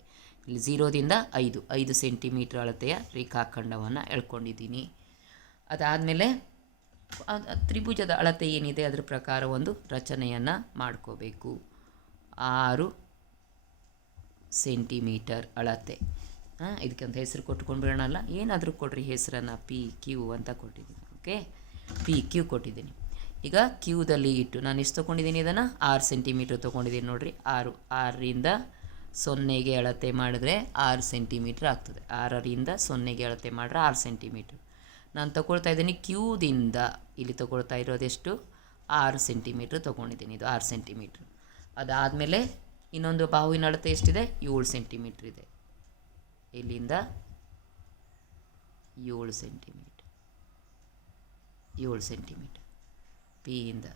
ಇಲ್ಲಿ 0ದಿಂದ 5 ಸೆಂಟಿಮೀಟರ್ ಅಳತೆಯ ರೇಖಾಖಂಡವನ್ನು ಎಳ್ಕೊಂಡಿದ್ದೀನಿ. ಅದಾದಮೇಲೆ ತ್ರಿಭುಜದ ಅಳತೆ ಏನಿದೆ ಅದರ ಪ್ರಕಾರ ಒಂದು ರಚನೆಯನ್ನು ಮಾಡ್ಕೋಬೇಕು. 6 ಸೆಂಟಿಮೀಟರ್ ಅಳತೆ. ಇದಕ್ಕೊಂದು ಹೆಸರು ಕೊಟ್ಕೊಂಡು ಬಿಡೋಣಲ್ಲ, ಏನಾದರೂ ಕೊಡ್ರಿ ಹೆಸರನ್ನು. PQ ಅಂತ ಕೊಟ್ಟಿದ್ದೀನಿ. ಓಕೆ, PQ ಕೊಟ್ಟಿದ್ದೀನಿ. ಈಗ ಕ್ಯೂದಲ್ಲಿ ಇಟ್ಟು ನಾನು ಎಷ್ಟು ತೊಗೊಂಡಿದ್ದೀನಿ? ಇದನ್ನು 6 ಸೆಂಟಿಮೀಟ್ರ್ ತೊಗೊಂಡಿದ್ದೀನಿ ನೋಡಿರಿ. 6ರಿಂದ 0ಗೆ ಅಳತೆ ಮಾಡಿದ್ರೆ 6 ಸೆಂಟಿಮೀಟ್ರ್ ಆಗ್ತದೆ. 6ರಿಂದ 0ಗೆ ಅಳತೆ ಮಾಡಿದ್ರೆ 6 ಸೆಂಟಿಮೀಟ್ರ್. ನಾನು ತೊಗೊಳ್ತಾ ಇದ್ದೀನಿ ಕ್ಯೂದಿಂದ. ಇಲ್ಲಿ ತೊಗೊಳ್ತಾ ಇರೋದೆಷ್ಟು? 6 ಸೆಂಟಿಮೀಟ್ರ್ ತೊಗೊಂಡಿದ್ದೀನಿ. ಇದು 6 ಸೆಂಟಿಮೀಟ್ರ್. ಅದಾದಮೇಲೆ ಇನ್ನೊಂದು ಬಾಹುವಿನ ಅಳತೆ ಎಷ್ಟಿದೆ? 7 ಸೆಂಟಿಮೀಟ್ರ್ ಇದೆ. ಇಲ್ಲಿಂದ 7 ಸೆಂಟಿಮೀಟ್ರ್, 7 ಸೆಂಟಿಮೀಟ್ರ್ ಪಿಯಿಂದ.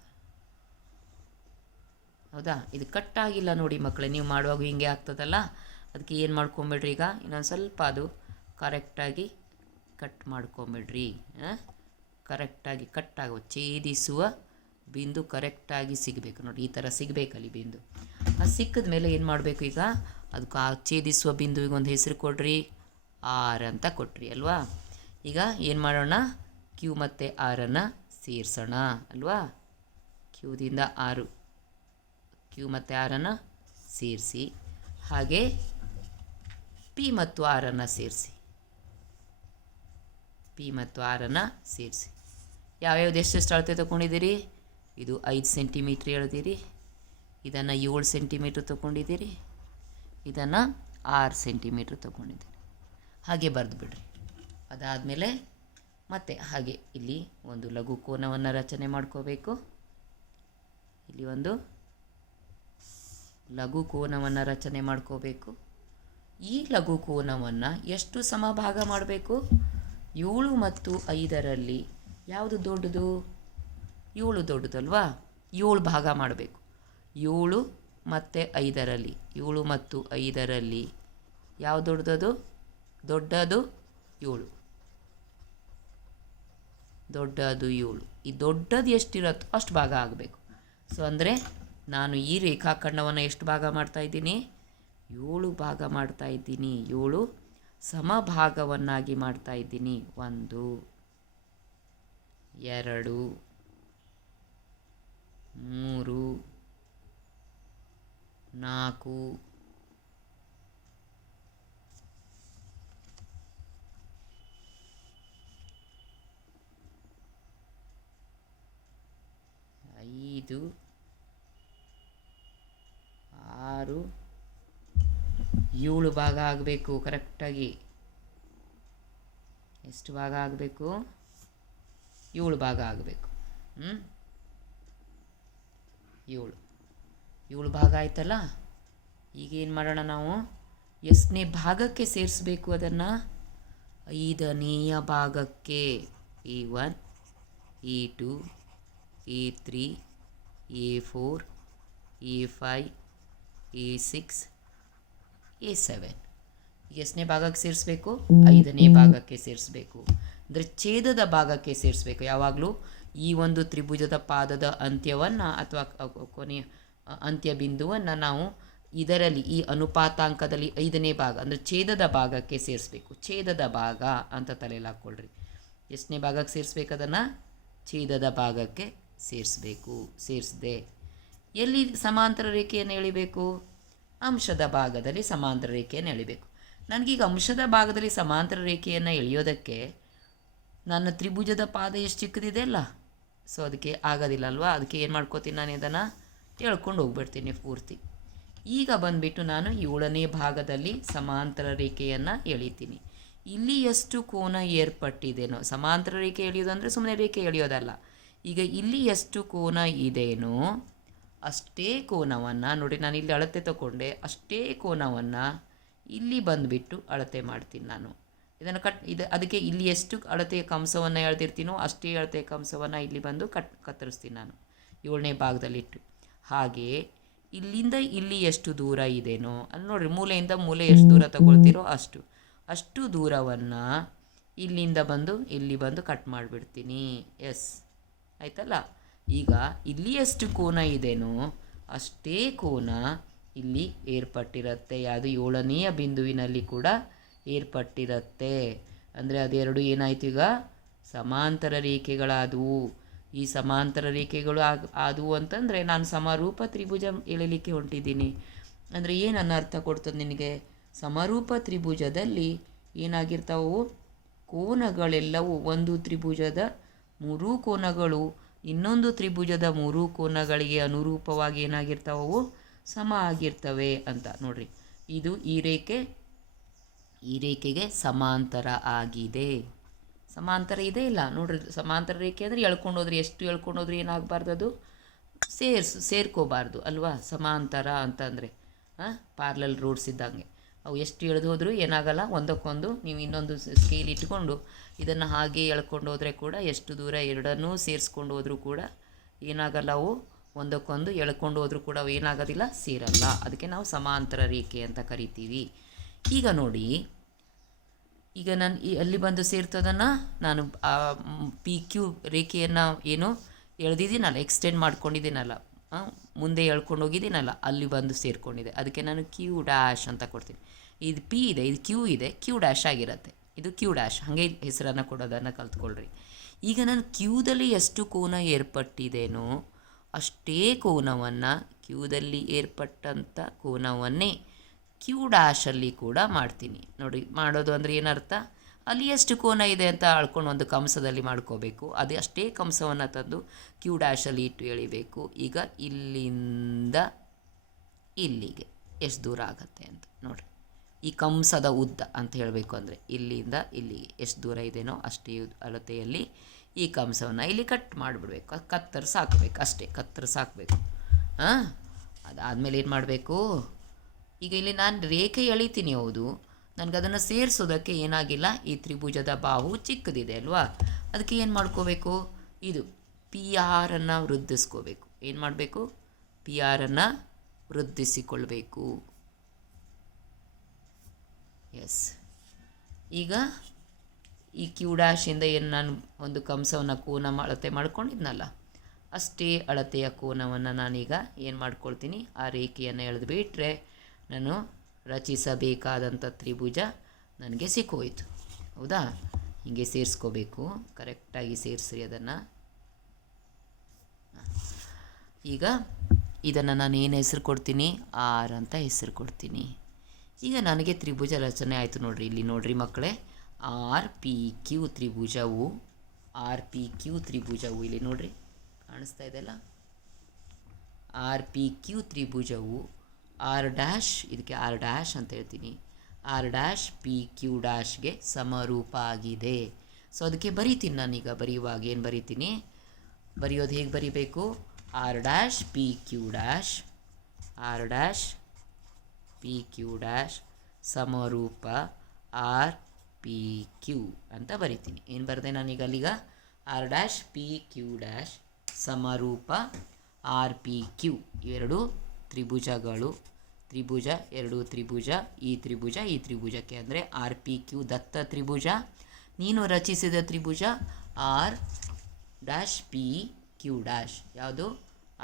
ಹೌದಾ? ಇದು ಕಟ್ಟಾಗಿಲ್ಲ ನೋಡಿ ಮಕ್ಕಳೇ, ನೀವು ಮಾಡುವಾಗ ಹಿಂಗೆ ಆಗ್ತದಲ್ಲ, ಅದಕ್ಕೆ ಏನು ಮಾಡ್ಕೊಂಬೇಡ್ರಿ. ಈಗ ಇನ್ನೊಂದು ಸ್ವಲ್ಪ ಅದು ಕರೆಕ್ಟಾಗಿ ಕಟ್ ಮಾಡ್ಕೊಂಬಿಡ್ರಿ. ಕರೆಕ್ಟಾಗಿ ಕಟ್ಟಾಗೋ ಛೇದಿಸುವ ಬಿಂದು ಕರೆಕ್ಟಾಗಿ ಸಿಗಬೇಕು ನೋಡಿ, ಈ ಥರ ಸಿಗಬೇಕಲ್ಲಿ ಬಿಂದು. ಅದು ಸಿಕ್ಕಿದ ಮೇಲೆ ಏನು ಮಾಡಬೇಕು, ಈಗ ಅದಕ್ಕೆ ಆ ಛೇದಿಸುವ ಬಿಂದುವಿಗೆ ಒಂದು ಹೆಸರು ಕೊಡ್ರಿ, ಆರ್ ಅಂತ ಕೊಟ್ರಿ ಅಲ್ವಾ. ಈಗ ಏನು ಮಾಡೋಣ, ಕ್ಯೂ ಮತ್ತು ಆರನ್ನು ಸೇರಿಸೋಣ ಅಲ್ವಾ. ಕ್ಯೂದಿಂದ 6, ಕ್ಯೂ ಮತ್ತು ಆರನ್ನು ಸೇರಿಸಿ, ಹಾಗೆ ಪಿ ಮತ್ತು ಆರನ್ನು ಸೇರಿಸಿ, ಪಿ ಮತ್ತು ಆರನ್ನು ಸೇರಿಸಿ. ಯಾವ್ಯಾವ್ದು ಎಷ್ಟೆಷ್ಟು ಅಳತೆ ತೊಗೊಂಡಿದ್ದೀರಿ, ಇದು 5 ಸೆಂಟಿಮೀಟ್ರ್ ಎಳೆದಿರಿ, ಇದನ್ನು 7 ಸೆಂಟಿಮೀಟ್ರ್ ತೊಗೊಂಡಿದ್ದೀರಿ, ಇದನ್ನು 6 ಸೆಂಟಿಮೀಟ್ರ್ ತೊಗೊಂಡಿದ್ದೀರಿ. ಹಾಗೆ ಬರೆದು ಬಿಡ್ರಿ. ಅದಾದಮೇಲೆ ಮತ್ತೆ ಹಾಗೆ ಇಲ್ಲಿ ಒಂದು ಲಘು ಕೋನವನ್ನು ರಚನೆ ಮಾಡ್ಕೋಬೇಕು. ಇಲ್ಲಿ ಒಂದು ಲಘು ಕೋನವನ್ನು ರಚನೆ ಮಾಡ್ಕೋಬೇಕು. ಈ ಲಘು ಕೋನವನ್ನು ಎಷ್ಟು ಸಮಭಾಗ ಮಾಡಬೇಕು, 7 ಮತ್ತು 5ರಲ್ಲಿ ಯಾವುದು ದೊಡ್ಡದು, 7 ದೊಡ್ಡದಲ್ವಾ, 7 ಭಾಗ ಮಾಡಬೇಕು. 7 ಮತ್ತು 5ರಲ್ಲಿ, 7 ಮತ್ತು 5ರಲ್ಲಿ ಯಾವುದು ದೊಡ್ಡದು, ದೊಡ್ಡದು 7, ದೊಡ್ಡದು 7. ಈ ದೊಡ್ಡದು ಎಷ್ಟಿರುತ್ತೋ ಅಷ್ಟು ಭಾಗ ಆಗಬೇಕು. ಸೊ ಅಂದರೆ ನಾನು ಈ ರೇಖಾಖಂಡವನ್ನು ಎಷ್ಟು ಭಾಗ ಮಾಡ್ತಾಯಿದ್ದೀನಿ, 7 ಭಾಗ ಮಾಡ್ತಾಯಿದ್ದೀನಿ. 7 ಸಮಭಾಗವನ್ನಾಗಿ ಮಾಡ್ತಾಯಿದ್ದೀನಿ. 1 2 3 4 5 6 7 ಭಾಗ ಆಗಬೇಕು. ಕರೆಕ್ಟಾಗಿ ಎಷ್ಟು ಭಾಗ ಆಗಬೇಕು, 7 ಭಾಗ ಆಗಬೇಕು. 7 ಭಾಗ ಆಯ್ತಲ್ಲ. ಈಗ ಏನು ಮಾಡೋಣ, ನಾವು ಎಷ್ಟನೇ ಭಾಗಕ್ಕೆ ಸೇರಿಸ್ಬೇಕು ಅದನ್ನು, 5ನೇಯ ಭಾಗಕ್ಕೆ. A1 A2 A3 A4 A5 A6 A7 ಎಷ್ಟನೇ ಭಾಗಕ್ಕೆ ಸೇರಿಸ್ಬೇಕು, 5ನೇ ಭಾಗಕ್ಕೆ ಸೇರಿಸ್ಬೇಕು. ಅಂದರೆ ಛೇದದ ಭಾಗಕ್ಕೆ ಸೇರಿಸ್ಬೇಕು. ಯಾವಾಗಲೂ ಈ ಒಂದು ತ್ರಿಭುಜದ ಪಾದದ ಅಂತ್ಯವನ್ನು ಅಥವಾ ಕೊನೆಯ ಅಂತ್ಯ ಬಿಂದುವನ್ನು ನಾವು ಇದರಲ್ಲಿ ಈ ಅನುಪಾತಾಂಕದಲ್ಲಿ 5ನೇ ಭಾಗ ಅಂದರೆ ಛೇದದ ಭಾಗಕ್ಕೆ ಸೇರಿಸ್ಬೇಕು. ಛೇದದ ಭಾಗ ಅಂತ ತಲೆಯಲ್ಲಿ ಹಾಕ್ಕೊಳ್ರಿ. ಎಷ್ಟನೇ ಭಾಗಕ್ಕೆ ಸೇರಿಸ್ಬೇಕು ಅದನ್ನು, ಛೇದದ ಭಾಗಕ್ಕೆ ಸೇರಿಸ್ಬೇಕು. ಸೇರಿಸಿದೆ ಎಲ್ಲಿ ಸಮಾಂತರ ರೇಖೆಯನ್ನು ಎಳಿಬೇಕು, ಅಂಶದ ಭಾಗದಲ್ಲಿ ಸಮಾಂತರ ರೇಖೆಯನ್ನು ಎಳಿಬೇಕು. ನನಗೀಗ ಅಂಶದ ಭಾಗದಲ್ಲಿ ಸಮಾಂತರ ರೇಖೆಯನ್ನು ಎಳೆಯೋದಕ್ಕೆ ನನ್ನ ತ್ರಿಭುಜದ ಪಾದ ಎಷ್ಟು ಚಿಕ್ಕದಿದೆ ಅಲ್ಲ, ಸೊ ಅದಕ್ಕೆ ಆಗೋದಿಲ್ಲ ಅಲ್ವಾ. ಅದಕ್ಕೆ ಏನು ಮಾಡ್ಕೋತೀನಿ, ನಾನು ಇದನ್ನು ಎಳ್ಕೊಂಡು ಹೋಗ್ಬಿಡ್ತೀನಿ ಪೂರ್ತಿ. ಈಗ ಬಂದುಬಿಟ್ಟು ನಾನು 7ನೇ ಭಾಗದಲ್ಲಿ ಸಮಾಂತರ ರೇಖೆಯನ್ನು ಎಳಿತೀನಿ. ಇಲ್ಲಿ ಎಷ್ಟು ಕೋನ ಏರ್ಪಟ್ಟಿದೆನೋ, ಸಮಾಂತರ ರೇಖೆ ಎಳೆಯೋದಂದರೆ ಸುಮ್ಮನೆ ರೇಖೆ ಎಳೆಯೋದಲ್ಲ. ಈಗ ಇಲ್ಲಿ ಎಷ್ಟು ಕೋನ ಇದೆನೋ ಅಷ್ಟೇ ಕೋನವನ್ನು ನೋಡಿ, ನಾನು ಇಲ್ಲಿ ಅಳತೆ ತಗೊಂಡೆ, ಅಷ್ಟೇ ಕೋನವನ್ನು ಇಲ್ಲಿ ಬಂದುಬಿಟ್ಟು ಅಳತೆ ಮಾಡ್ತೀನಿ ನಾನು. ಇದನ್ನು ಅದಕ್ಕೆ ಇಲ್ಲಿ ಎಷ್ಟು ಅಳತೆಯ ಕಂಸವನ್ನು ಎಳೆದಿರ್ತೀನೋ ಅಷ್ಟೇ ಅಳತೆಯ ಕಂಸವನ್ನು ಇಲ್ಲಿ ಬಂದು ಕತ್ತರಿಸ್ತೀನಿ ನಾನು 7ನೇ ಭಾಗದಲ್ಲಿಟ್ಟು. ಹಾಗೆಯೇ ಇಲ್ಲಿಂದ ಇಲ್ಲಿ ಎಷ್ಟು ದೂರ ಇದೆನೋ ಅಲ್ಲಿ ನೋಡಿರಿ, ಮೂಲೆಯಿಂದ ಮೂಲೆ ಎಷ್ಟು ದೂರ ತಗೊಳ್ತೀರೋ ಅಷ್ಟು ದೂರವನ್ನು ಇಲ್ಲಿಂದ ಬಂದು ಇಲ್ಲಿ ಬಂದು ಕಟ್ ಮಾಡಿಬಿಡ್ತೀನಿ. ಎಸ್ ಆಯ್ತಲ್ಲ. ಈಗ ಇಲ್ಲಿ ಎಷ್ಟು ಕೋನ ಇದೆನೋ ಅಷ್ಟೇ ಕೋನ ಇಲ್ಲಿ ಏರ್ಪಟ್ಟಿರುತ್ತೆ. ಅದು 7ನೇಯ ಬಿಂದುವಿನಲ್ಲಿ ಕೂಡ ಏರ್ಪಟ್ಟಿರುತ್ತೆ. ಅಂದರೆ ಅದೆರಡು ಏನಾಯಿತು, ಈಗ ಸಮಾಂತರ ರೇಖೆಗಳಾದವು. ಈ ಸಮಾಂತರ ರೇಖೆಗಳು ಆದವು ಅಂತಂದರೆ ನಾನು ಸಮರೂಪ ತ್ರಿಭುಜ ಎಳಲಿಕ್ಕೆ ಹೊಂಟಿದ್ದೀನಿ. ಅಂದರೆ ಏನನ್ನ ಅರ್ಥ ಕೊಡ್ತದೆ ನಿನಗೆ, ಸಮರೂಪ ತ್ರಿಭುಜದಲ್ಲಿ ಏನಾಗಿರ್ತಾವು, ಕೋನಗಳೆಲ್ಲವೂ ಒಂದು ತ್ರಿಭುಜದ 3 ಕೋನಗಳು ಇನ್ನೊಂದು ತ್ರಿಭುಜದ 3 ಕೋನಗಳಿಗೆ ಅನುರೂಪವಾಗಿ ಏನಾಗಿರ್ತಾವು, ಸಮ ಆಗಿರ್ತವೆ ಅಂತ ನೋಡ್ರಿ. ಇದು ಈ ರೇಖೆಗೆ ಸಮಾಂತರ ಆಗಿದೆ. ಸಮಾಂತರ ಇದೆ ಇಲ್ಲ ನೋಡ್ರಿ. ಸಮಾಂತರ ರೇಖೆ ಅಂದರೆ ಎಳ್ಕೊಂಡೋದ್ರಿ, ಎಷ್ಟು ಎಳ್ಕೊಂಡೋದ್ರಿ ಏನಾಗಬಾರ್ದು, ಅದು ಸೇರ್ಕೋಬಾರ್ದು ಅಲ್ವಾ. ಸಮಾಂತರ ಅಂತಂದರೆ ಪ್ಯಾರಲಲ್ ರೋಡ್ಸ್ ಇದ್ದಂಗೆ, ಅವು ಎಷ್ಟು ಎಳೆದು ಹೋದರೂ ಏನಾಗಲ್ಲ, ಒಂದಕ್ಕೊಂದು ನೀವು ಇನ್ನೊಂದು ಸ್ಕೇಲ್ ಇಟ್ಕೊಂಡು ಇದನ್ನು ಹಾಗೆ ಎಳ್ಕೊಂಡು ಹೋದರೆ ಕೂಡ ಎಷ್ಟು ದೂರ ಎರಡನ್ನೂ ಸೇರಿಸ್ಕೊಂಡು ಹೋದರೂ ಕೂಡ ಏನಾಗಲ್ಲ, ಅವು ಒಂದಕ್ಕೊಂದು ಎಳ್ಕೊಂಡು ಹೋದರೂ ಕೂಡ ಅವು ಏನಾಗೋದಿಲ್ಲ, ಸೇರಲ್ಲ. ಅದಕ್ಕೆ ನಾವು ಸಮಾಂತರ ರೇಖೆ ಅಂತ ಕರಿತೀವಿ. ಈಗ ನೋಡಿ, ಈಗ ನಾನು ಅಲ್ಲಿ ಬಂದು ಸೇರ್ತದನ್ನು ನಾನು ಪಿ ಕ್ಯೂ ರೇಖೆಯನ್ನು ಏನು ಎಳೆದಿದ್ದೀನಲ್ಲ, ಎಕ್ಸ್ಟೆಂಡ್ ಮಾಡ್ಕೊಂಡಿದ್ದೀನಲ್ಲ, ಮುಂದೆ ಎಳ್ಕೊಂಡು ಹೋಗಿದ್ದೀನಲ್ಲ, ಅಲ್ಲಿ ಬಂದು ಸೇರಿಕೊಂಡಿದೆ. ಅದಕ್ಕೆ ನಾನು ಕ್ಯೂ ಡ್ಯಾಶ್ ಅಂತ ಕೊಡ್ತೀನಿ. ಇದು ಪಿ ಇದೆ, ಇದು ಕ್ಯೂ ಇದೆ, ಕ್ಯೂ ಡ್ಯಾಶ್ ಆಗಿರುತ್ತೆ. ಇದು ಕ್ಯೂ ಡ್ಯಾಶ್, ಹಾಗೆ ಹೆಸರನ್ನು ಕೊಡೋದನ್ನು ಕಲ್ತ್ಕೊಳ್ರಿ. ಈಗ ನಾನು ಕ್ಯೂದಲ್ಲಿ ಎಷ್ಟು ಕೋನ ಏರ್ಪಟ್ಟಿದೇನೋ ಅಷ್ಟೇ ಕೋನವನ್ನು, ಕ್ಯೂದಲ್ಲಿ ಏರ್ಪಟ್ಟಂಥ ಕೋನವನ್ನೇ ಕ್ಯೂ ಡ್ಯಾಶಲ್ಲಿ ಕೂಡ ಮಾಡ್ತೀನಿ. ನೋಡಿ, ಮಾಡೋದು ಅಂದರೆ ಏನರ್ಥ, ಅಲ್ಲಿ ಎಷ್ಟು ಕೋನ ಇದೆ ಅಂತ ಅಳ್ಕೊಂಡು ಒಂದು ಕಂಸದಲ್ಲಿ ಮಾಡ್ಕೋಬೇಕು. ಅದು ಅಷ್ಟೇ ಕಂಸವನ್ನು ತಂದು ಕ್ಯೂ ಡ್ಯಾಶಲ್ಲಿ ಇಟ್ಟು ಎಳಿಬೇಕು. ಈಗ ಇಲ್ಲಿಂದ ಇಲ್ಲಿಗೆ ಎಷ್ಟು ದೂರ ಆಗುತ್ತೆ ಅಂತ ನೋಡಿರಿ. ಈ ಕಂಸದ ಉದ್ದ ಅಂತ ಹೇಳಬೇಕು ಅಂದರೆ ಇಲ್ಲಿಂದ ಇಲ್ಲಿಗೆ ಎಷ್ಟು ದೂರ ಇದೆಯೋ ಅಷ್ಟೇ ಅಳತೆಯಲ್ಲಿ ಈ ಕಂಸವನ್ನು ಇಲ್ಲಿ ಕಟ್ ಮಾಡಿಬಿಡ್ಬೇಕು, ಕತ್ತರಿಸಿ ಹಾಕಬೇಕು, ಅಷ್ಟೇ ಕತ್ತರಿಸಿ ಹಾಕಬೇಕು. ಅದಾದಮೇಲೆ ಏನು ಮಾಡಬೇಕು, ಈಗ ಇಲ್ಲಿ ನಾನು ರೇಖೆ ಎಳಿತೀನಿ, ಹೌದು, ನನಗೆ ಅದನ್ನು ಸೇರಿಸೋದಕ್ಕೆ ಏನಾಗಿಲ್ಲ, ಈ ತ್ರಿಭುಜದ ಬಾಹು ಚಿಕ್ಕದಿದೆ ಅಲ್ವಾ, ಅದಕ್ಕೆ ಏನು ಮಾಡ್ಕೋಬೇಕು, ಇದು ಪಿ ಆರನ್ನು ವೃದ್ಧಿಸ್ಕೋಬೇಕು. ಏನು ಮಾಡಬೇಕು, ಪಿ ಆರನ್ನು ವೃದ್ಧಿಸಿಕೊಳ್ಬೇಕು. ಎಸ್, ಈಗ ಈ ಕ್ಯೂ ಡ್ಯಾಶಿಂದ ಏನು ನಾನು ಒಂದು ಕಂಸವನ್ನು ಕೋನ ಅಳತೆ ಮಾಡ್ಕೊಂಡಿದ್ನಲ್ಲ, ಅಷ್ಟೇ ಅಳತೆಯ ಕೋನವನ್ನು ನಾನೀಗ ಏನು ಮಾಡ್ಕೊಳ್ತೀನಿ, ಆ ರೇಖೆಯನ್ನು ಎಳೆದುಬಿಟ್ರೆ ನಾನು ರಚಿಸಬೇಕಾದಂಥ ತ್ರಿಭುಜ ನನಗೆ ಸಿಕ್ಕೋಯ್ತು. ಹೌದಾ, ಹೀಗೆ ಸೇರಿಸ್ಕೋಬೇಕು, ಕರೆಕ್ಟಾಗಿ ಸೇರಿಸ್ರಿ ಅದನ್ನು. ಈಗ ಇದನ್ನು ನಾನು ಏನು ಹೆಸರು ಕೊಡ್ತೀನಿ, ಆರ್ ಅಂತ ಹೆಸರು ಕೊಡ್ತೀನಿ. ಈಗ ನನಗೆ ತ್ರಿಭುಜ ರಚನೆ ಆಯಿತು ನೋಡಿರಿ. ಇಲ್ಲಿ ನೋಡಿರಿ ಮಕ್ಕಳೇ, ಆರ್ ಪಿ ಕ್ಯೂ ತ್ರಿಭುಜವು, ಆರ್ ಪಿ ಕ್ಯೂ ತ್ರಿಭುಜವು ಇಲ್ಲಿ ನೋಡಿರಿ ಕಾಣಿಸ್ತಾ ಇದೆಯಲ್ಲ, ಆರ್ ಪಿ ಕ್ಯೂ ತ್ರಿಭುಜವು ಆರ್ ಡ್ಯಾಶ್, ಇದಕ್ಕೆ ಆರ್ ಡ್ಯಾಶ್ ಅಂತ ಹೇಳ್ತೀನಿ, ಆರ್ ಡ್ಯಾಶ್ ಪಿ ಕ್ಯೂ ಡ್ಯಾಶ್ಗೆ ಸಮರೂಪ ಆಗಿದೆ. ಸೊ ಅದಕ್ಕೆ ಬರೀತೀನಿ ನಾನೀಗ. ಬರೆಯುವಾಗ ಏನು ಬರೀತೀನಿ, ಬರೆಯೋದು ಹೇಗೆ ಬರೀಬೇಕು, R dash P Q dash, R dash P Q dash ಸಮರೂಪ ಆರ್ ಪಿ ಕ್ಯೂ ಅಂತ ಬರಿತೀನಿ. ಏನು ಬರೆದೆ ನಾನೀಗ ಅಲ್ಲಿಗ, R dash P Q dash ಸಮರೂಪ ಆರ್ ಪಿ ಕ್ಯೂ. ಇವೆರಡು ತ್ರಿಭುಜಗಳು, ತ್ರಿಭುಜ, ಎರಡು ತ್ರಿಭುಜ, ಈ ತ್ರಿಭುಜ ಈ ತ್ರಿಭುಜಕ್ಕೆ ಅಂದರೆ ಆರ್ ಪಿ ಕ್ಯೂ ದತ್ತ ತ್ರಿಭುಜ, ನೀನು ರಚಿಸಿದ ತ್ರಿಭುಜ R dash P Q dash. ಯಾವುದು,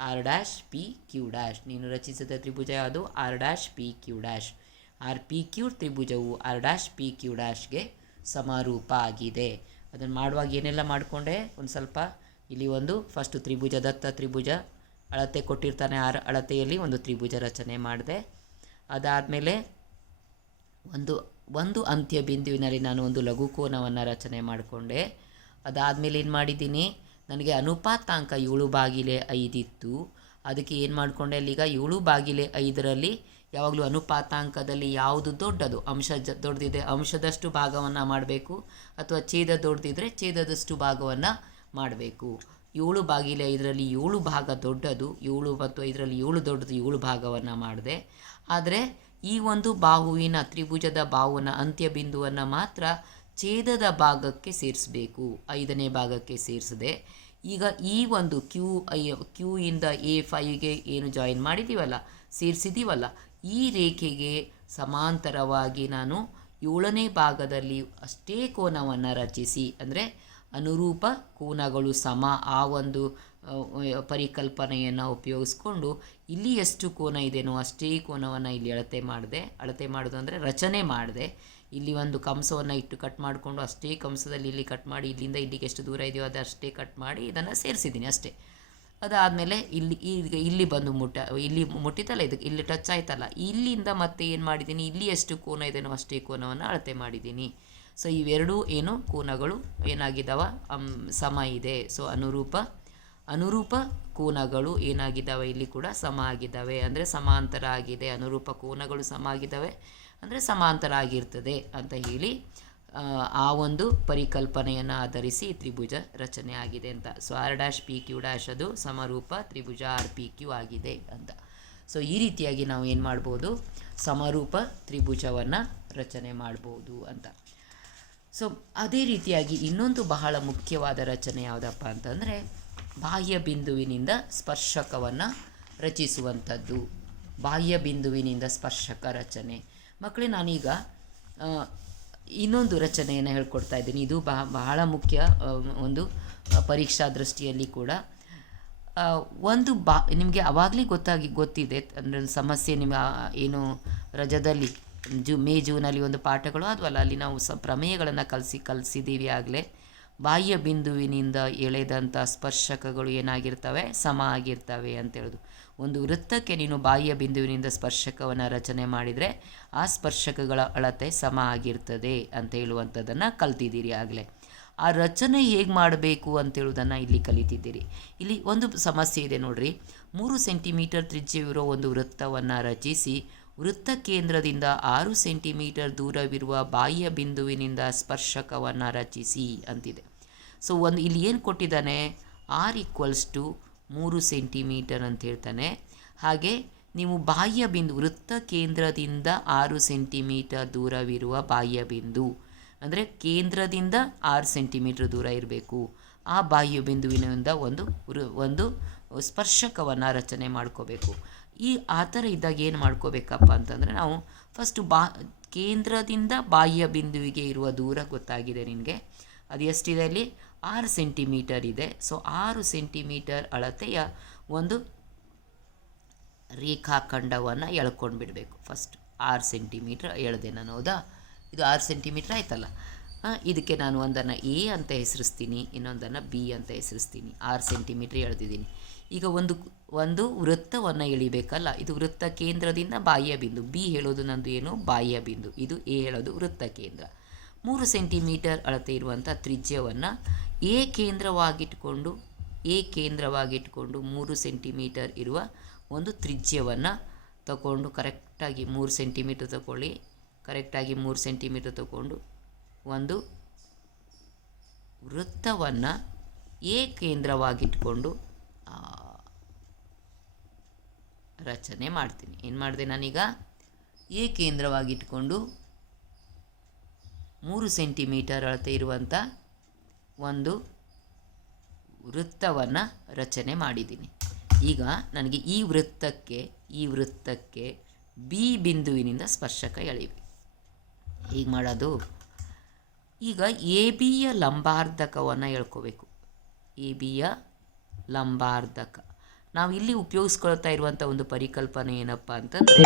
R dash P Q dash. ನೀನು ರಚಿಸಿದ ತ್ರಿಭುಜ ಯಾವುದು, R dash P Q dash. R P Q ತ್ರಿಭುಜವು ಆರ್ ಡ್ಯಾಶ್ ಪಿ ಕ್ಯೂ ಡ್ಯಾಶ್ಗೆ ಸಮರೂಪ ಆಗಿದೆ. ಅದನ್ನು ಮಾಡುವಾಗ ಏನೆಲ್ಲ ಮಾಡಿಕೊಂಡೆ, ಒಂದು ಸ್ವಲ್ಪ ಇಲ್ಲಿ ಒಂದು ಫಸ್ಟು ತ್ರಿಭುಜ, ದತ್ತ ತ್ರಿಭುಜ ಅಳತೆ ಕೊಟ್ಟಿರ್ತಾನೆ, ಆರ್ ಅಳತೆಯಲ್ಲಿ ಒಂದು ತ್ರಿಭುಜ ರಚನೆ ಮಾಡಿದೆ. ಅದಾದಮೇಲೆ ಒಂದು ಅಂತ್ಯ ಬಿಂದುವಿನಲ್ಲಿ ನಾನು ಒಂದು ಲಘುಕೋನವನ್ನು ರಚನೆ ಮಾಡಿಕೊಂಡೆ. ಅದಾದಮೇಲೆ ಏನು ಮಾಡಿದ್ದೀನಿ, ನನಗೆ ಅನುಪಾತಾಂಕ 7/5 ಇತ್ತು. ಅದಕ್ಕೆ ಏನು ಮಾಡಿಕೊಂಡೆ, ಅಲ್ಲಿಗ 7/5ರಲ್ಲಿ ಯಾವಾಗಲೂ ಅನುಪಾತಾಂಕದಲ್ಲಿ ಯಾವುದು ದೊಡ್ಡದು, ಅಂಶ ದೊಡ್ಡದಿದೆ ಅಂಶದಷ್ಟು ಭಾಗವನ್ನು ಮಾಡಬೇಕು, ಅಥವಾ ಛೇದ ದೊಡ್ಡದಿದ್ದರೆ ಛೇದದಷ್ಟು ಭಾಗವನ್ನು ಮಾಡಬೇಕು. 7/5ರಲ್ಲಿ 7 ಭಾಗ ದೊಡ್ಡದು, 7 ಮತ್ತು 5ರಲ್ಲಿ 7 ದೊಡ್ಡದು, 7 ಭಾಗವನ್ನು ಮಾಡಿದೆ. ಆದರೆ ಈ ಒಂದು ಬಾಹುವಿನ ತ್ರಿಭುಜದ ಬಾಹುವಿನ ಅಂತ್ಯ ಬಿಂದುವನ್ನು ಮಾತ್ರ ಛೇದದ ಭಾಗಕ್ಕೆ ಸೇರಿಸಬೇಕು, 5ನೇ ಭಾಗಕ್ಕೆ ಸೇರಿಸದೆ. ಈಗ ಈ ಒಂದು ಕ್ಯೂ ಇಂದ A5ಗೆ ಏನು ಜಾಯಿನ್ ಮಾಡಿದ್ದೀವಲ್ಲ, ಸೇರಿಸಿದ್ದೀವಲ್ಲ, ಈ ರೇಖೆಗೆ ಸಮಾಂತರವಾಗಿ ನಾನು 7ನೇ ಭಾಗದಲ್ಲಿ ಅಷ್ಟೇ ಕೋನವನ್ನು ರಚಿಸಿ, ಅಂದರೆ ಅನುರೂಪ ಕೋನಗಳು ಸಮ, ಆ ಒಂದು ಪರಿಕಲ್ಪನೆಯನ್ನು ಉಪಯೋಗಿಸ್ಕೊಂಡು ಇಲ್ಲಿ ಎಷ್ಟು ಕೋನ ಇದೆಯೋ ಅಷ್ಟೇ ಕೋನವನ್ನು ಇಲ್ಲಿ ಅಳತೆ ಮಾಡೋದು ಅಂದರೆ ರಚನೆ ಮಾಡಿದೆ. ಇಲ್ಲಿ ಒಂದು ಕಂಸವನ್ನು ಇಟ್ಟು ಕಟ್ ಮಾಡಿಕೊಂಡು ಅಷ್ಟೇ ಕಂಸದಲ್ಲಿ ಇಲ್ಲಿ ಕಟ್ ಮಾಡಿ, ಇಲ್ಲಿಂದ ಇಲ್ಲಿಗೆ ಎಷ್ಟು ದೂರ ಇದೆಯೋ ಅದಷ್ಟೇ ಕಟ್ ಮಾಡಿ ಇದನ್ನು ಸೇರಿಸಿದ್ದೀನಿ ಅಷ್ಟೇ. ಅದಾದಮೇಲೆ ಇಲ್ಲಿ ಬಂದು ಇಲ್ಲಿ ಮುಟ್ಟಿತಲ್ಲ, ಇದಕ್ಕೆ ಇಲ್ಲಿ ಟಚ್ ಆಯ್ತಲ್ಲ, ಇಲ್ಲಿಂದ ಮತ್ತೆ ಏನು ಮಾಡಿದ್ದೀನಿ, ಇಲ್ಲಿ ಎಷ್ಟು ಕೋನ ಇದೆಯೋ ಅಷ್ಟೇ ಕೋನವನ್ನು ಅಳತೆ ಮಾಡಿದ್ದೀನಿ. ಸೊ ಇವೆರಡೂ ಏನು ಕೋನಗಳು ಏನಾಗಿದ್ದಾವೆ, ಸಮ ಇದೆ. ಸೊ ಅನುರೂಪ ಕೋನಗಳು ಏನಾಗಿದ್ದಾವೆ, ಇಲ್ಲಿ ಕೂಡ ಸಮ ಆಗಿದ್ದಾವೆ, ಅಂದರೆ ಸಮಾಂತರ ಆಗಿದೆ. ಅನುರೂಪ ಕೋನಗಳು ಸಮ ಆಗಿದ್ದಾವೆ ಅಂದರೆ ಸಮಾಂತರ ಆಗಿರ್ತದೆ ಅಂತ ಹೇಳಿ ಆ ಒಂದು ಪರಿಕಲ್ಪನೆಯನ್ನು ಆಧರಿಸಿ ತ್ರಿಭುಜ ರಚನೆ ಆಗಿದೆ ಅಂತ. So R dash P Q dash ಅದು ಸಮರೂಪ ತ್ರಿಭುಜ ಆರ್ ಪಿ ಕ್ಯೂ ಆಗಿದೆ ಅಂತ. ಸೊ ಈ ರೀತಿಯಾಗಿ ನಾವು ಏನು ಮಾಡ್ಬೋದು, ಸಮರೂಪ ತ್ರಿಭುಜವನ್ನು ರಚನೆ ಮಾಡ್ಬೋದು ಅಂತ. ಸೊ ಅದೇ ರೀತಿಯಾಗಿ ಇನ್ನೊಂದು ಬಹಳ ಮುಖ್ಯವಾದ ರಚನೆ ಯಾವುದಪ್ಪ ಅಂತಂದರೆ, ಬಾಹ್ಯ ಬಿಂದುವಿನಿಂದ ಸ್ಪರ್ಶಕವನ್ನು ರಚಿಸುವಂಥದ್ದು. ಬಾಹ್ಯ ಬಿಂದುವಿನಿಂದ ಸ್ಪರ್ಶಕ ರಚನೆ. ಮಕ್ಕಳೇ, ನಾನೀಗ ಇನ್ನೊಂದು ರಚನೆಯನ್ನು ಹೇಳ್ಕೊಡ್ತಾ ಇದ್ದೀನಿ. ಇದು ಬಹಳ ಮುಖ್ಯ ಒಂದು ಪರೀಕ್ಷಾ ದೃಷ್ಟಿಯಲ್ಲಿ ಕೂಡ. ಒಂದು ನಿಮಗೆ ಆವಾಗಲೇ ಗೊತ್ತಿದೆ ಅಂದರೆ ಸಮಸ್ಯೆ ನಿಮ್ಮ ಏನು ರಜದಲ್ಲಿ ಮೇ ಜೂನಲ್ಲಿ ಒಂದು ಪಾಠಗಳು ಆದ್ವಲ್ಲ, ಅಲ್ಲಿ ನಾವು ಪ್ರಮೇಯಗಳನ್ನು ಕಲಿಸಿದ್ದೀವಿ ಆಗಲೇ. ಬಾಹ್ಯ ಬಿಂದುವಿನಿಂದ ಎಳೆದಂಥ ಸ್ಪರ್ಶಕಗಳು ಏನಾಗಿರ್ತವೆ, ಸಮ ಆಗಿರ್ತವೆ ಅಂತೇಳೋದು. ಒಂದು ವೃತ್ತಕ್ಕೆ ನೀನು ಬಾಹ್ಯ ಬಿಂದುವಿನಿಂದ ಸ್ಪರ್ಶಕವನ್ನು ರಚನೆ ಮಾಡಿದರೆ ಆ ಸ್ಪರ್ಶಕಗಳ ಅಳತೆ ಸಮ ಆಗಿರ್ತದೆ ಅಂತ ಹೇಳುವಂಥದ್ದನ್ನು ಕಲ್ತಿದ್ದೀರಿ ಆಗಲೇ. ಆ ರಚನೆ ಹೇಗೆ ಮಾಡಬೇಕು ಅಂತೇಳೋದನ್ನು ಇಲ್ಲಿ ಕಲಿತಿದ್ದೀರಿ. ಇಲ್ಲಿ ಒಂದು ಸಮಸ್ಯೆ ಇದೆ ನೋಡ್ರಿ. 3 ಸೆಂಟಿಮೀಟರ್ ತ್ರಿಜ್ಯವಿರೋ ಒಂದು ವೃತ್ತವನ್ನು ರಚಿಸಿ ವೃತ್ತ ಕೇಂದ್ರದಿಂದ 6 ಸೆಂಟಿಮೀಟರ್ ದೂರವಿರುವ ಬಾಹ್ಯ ಬಿಂದುವಿನಿಂದ ಸ್ಪರ್ಶಕವನ್ನು ರಚಿಸಿ ಅಂತಿದೆ. ಸೊ ಇಲ್ಲಿ ಏನು ಕೊಟ್ಟಿದ್ದಾನೆ, r = 3 ಸೆಂಟಿಮೀಟರ್ ಅಂತ ಹೇಳ್ತಾನೆ. ಹಾಗೆ ನೀವು ಬಾಹ್ಯ ಬಿಂದು ವೃತ್ತ ಕೇಂದ್ರದಿಂದ 6 ಸೆಂಟಿಮೀಟರ್ ದೂರವಿರುವ ಬಾಹ್ಯ ಬಿಂದು ಅಂದರೆ ಕೇಂದ್ರದಿಂದ 6 ಸೆಂಟಿಮೀಟರ್ ದೂರ ಇರಬೇಕು. ಆ ಬಾಹ್ಯ ಬಿಂದುವಿನಿಂದ ಒಂದು ಸ್ಪರ್ಶಕವನ್ನು ರಚನೆ ಮಾಡ್ಕೋಬೇಕು. ಆ ಥರ ಇದ್ದಾಗ ಏನು ಮಾಡ್ಕೋಬೇಕಪ್ಪ ಅಂತಂದರೆ, ನಾವು ಫಸ್ಟು ಕೇಂದ್ರದಿಂದ ಬಾಹ್ಯ ಬಿಂದುವಿಗೆ ಇರುವ ದೂರ ಗೊತ್ತಾಗಿದೆ ನಿನಗೆ. ಅದು ಎಷ್ಟಿದೆ, ಅಲ್ಲಿ 6 ಸೆಂಟಿಮೀಟರ್ ಇದೆ. ಸೊ 6 ಸೆಂಟಿಮೀಟರ್ ಅಳತೆಯ ಒಂದು ರೇಖಾಖಂಡವನ್ನು ಎಳ್ಕೊಂಡು ಬಿಡಬೇಕು. ಫಸ್ಟ್ 6 ಸೆಂಟಿಮೀಟರ್ ಎಳೆದೆ ನಾನು, ಹೌದಾ? ಇದು 6 ಸೆಂಟಿಮೀಟರ್ ಆಯ್ತಲ್ಲ. ಇದಕ್ಕೆ ನಾನು ಒಂದನ್ನು ಎ ಅಂತ ಹೆಸರಿಸ್ತೀನಿ, ಇನ್ನೊಂದನ್ನು ಬಿ ಅಂತ ಹೆಸರಿಸ್ತೀನಿ. 6 ಸೆಂಟಿಮೀಟರ್ ಎಳೆದಿದ್ದೀನಿ. ಈಗ ಒಂದು ವೃತ್ತವನ್ನು ಎಳಿಬೇಕಲ್ಲ. ಇದು ವೃತ್ತ ಕೇಂದ್ರದಿಂದ ಬಾಹ್ಯ ಬಿಂದು. ಬಿ ಹೇಳೋದು ನಂದು ಏನು, ಬಾಹ್ಯ ಬಿಂದು. ಇದು ಎ ಹೇಳೋದು ವೃತ್ತ ಕೇಂದ್ರ. 3 ಸೆಂಟಿಮೀಟರ್ ಅಳತೆ ಇರುವಂಥ ತ್ರಿಜ್ಯವನ್ನು ಎ ಕೇಂದ್ರವಾಗಿಟ್ಕೊಂಡು 3 ಸೆಂಟಿಮೀಟರ್ ಇರುವ ಒಂದು ತ್ರಿಜ್ಯವನ್ನು ತಗೊಂಡು ಕರೆಕ್ಟಾಗಿ 3 ಸೆಂಟಿಮೀಟರ್ ತಗೊಳ್ಳಿ. ಕರೆಕ್ಟಾಗಿ 3 ಸೆಂಟಿಮೀಟರ್ ತಗೊಂಡು ಒಂದು ವೃತ್ತವನ್ನು ಎ ಕೇಂದ್ರವಾಗಿಟ್ಕೊಂಡು ರಚನೆ ಮಾಡ್ತೀನಿ. ಏನು ಮಾಡಿದೆ ನಾನೀಗ, ಎ ಕೇಂದ್ರವಾಗಿಟ್ಕೊಂಡು 3 ಸೆಂಟಿಮೀಟರ್ ಅಳತೆ ಇರುವಂಥ ಒಂದು ವೃತ್ತವನ್ನು ರಚನೆ ಮಾಡಿದ್ದೀನಿ. ಈಗ ನನಗೆ ಈ ವೃತ್ತಕ್ಕೆ ಬಿ ಬಿಂದುವಿನಿಂದ ಸ್ಪರ್ಶಕ ಎಳಿಬೇಕು. ಹೀಗೆ ಮಾಡೋದು. ಈಗ ಎ ಬಿಯ ಲಂಬಾರ್ಧಕವನ್ನು ಎಳ್ಕೋಬೇಕು. ಎ ಬಿಯ ಲಂಬಾರ್ಧಕ ನಾವು ಇಲ್ಲಿ ಉಪಯೋಗಿಸ್ಕೊಳ್ತಾ ಇರುವಂಥ ಒಂದು ಪರಿಕಲ್ಪನೆ ಏನಪ್ಪ ಅಂತಂದರೆ,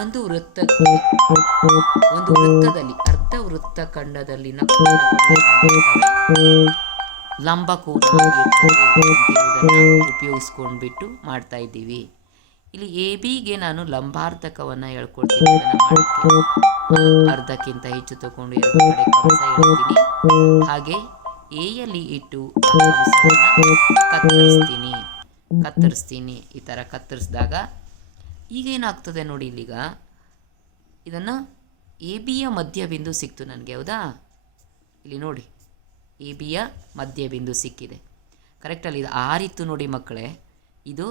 ಒಂದು ವೃತ್ತದಲ್ಲಿ ಅರ್ಧ ವೃತ್ತ ಖಂಡದಲ್ಲಿನ ಲಂಬ ಕೋನ ಉಪಯೋಗಿಸ್ಕೊಂಡ್ಬಿಟ್ಟು ಮಾಡ್ತಾ ಇದ್ದೀವಿ. ಇಲ್ಲಿ ಎ ಬಿಗೆ ನಾನು ಲಂಬಾರ್ಧಕವನ್ನು ಹೇಳ್ಕೊಡ್ತೀನಿ. ಅರ್ಧಕ್ಕಿಂತ ಹೆಚ್ಚು ತಗೊಂಡು 2 ಕಡೆ ಕಂಸ ಹೇಳ್ತೀನಿ. ಹಾಗೆ ಎಯಲ್ಲಿ ಇಟ್ಟು ಕತ್ತರಿಸ್ತೀನಿ. ಈ ಥರ ಕತ್ತರಿಸಿದಾಗ ಈಗ ಏನಾಗ್ತದೆ ನೋಡಿ, ಇಲ್ಲಿಗ ಇದನ್ನು ಎ ಬಿಯ ಮಧ್ಯಬಿಂದು ಸಿಕ್ತು ನನಗೆ, ಹೌದಾ? ಇಲ್ಲಿ ನೋಡಿ, ಎ ಬಿಯ ಮಧ್ಯಬಿಂದು ಸಿಕ್ಕಿದೆ. ಕರೆಕ್ಟಲ್ಲಿ ಇದು ಆರಿತ್ತು ನೋಡಿ ಮಕ್ಕಳೇ. ಇದು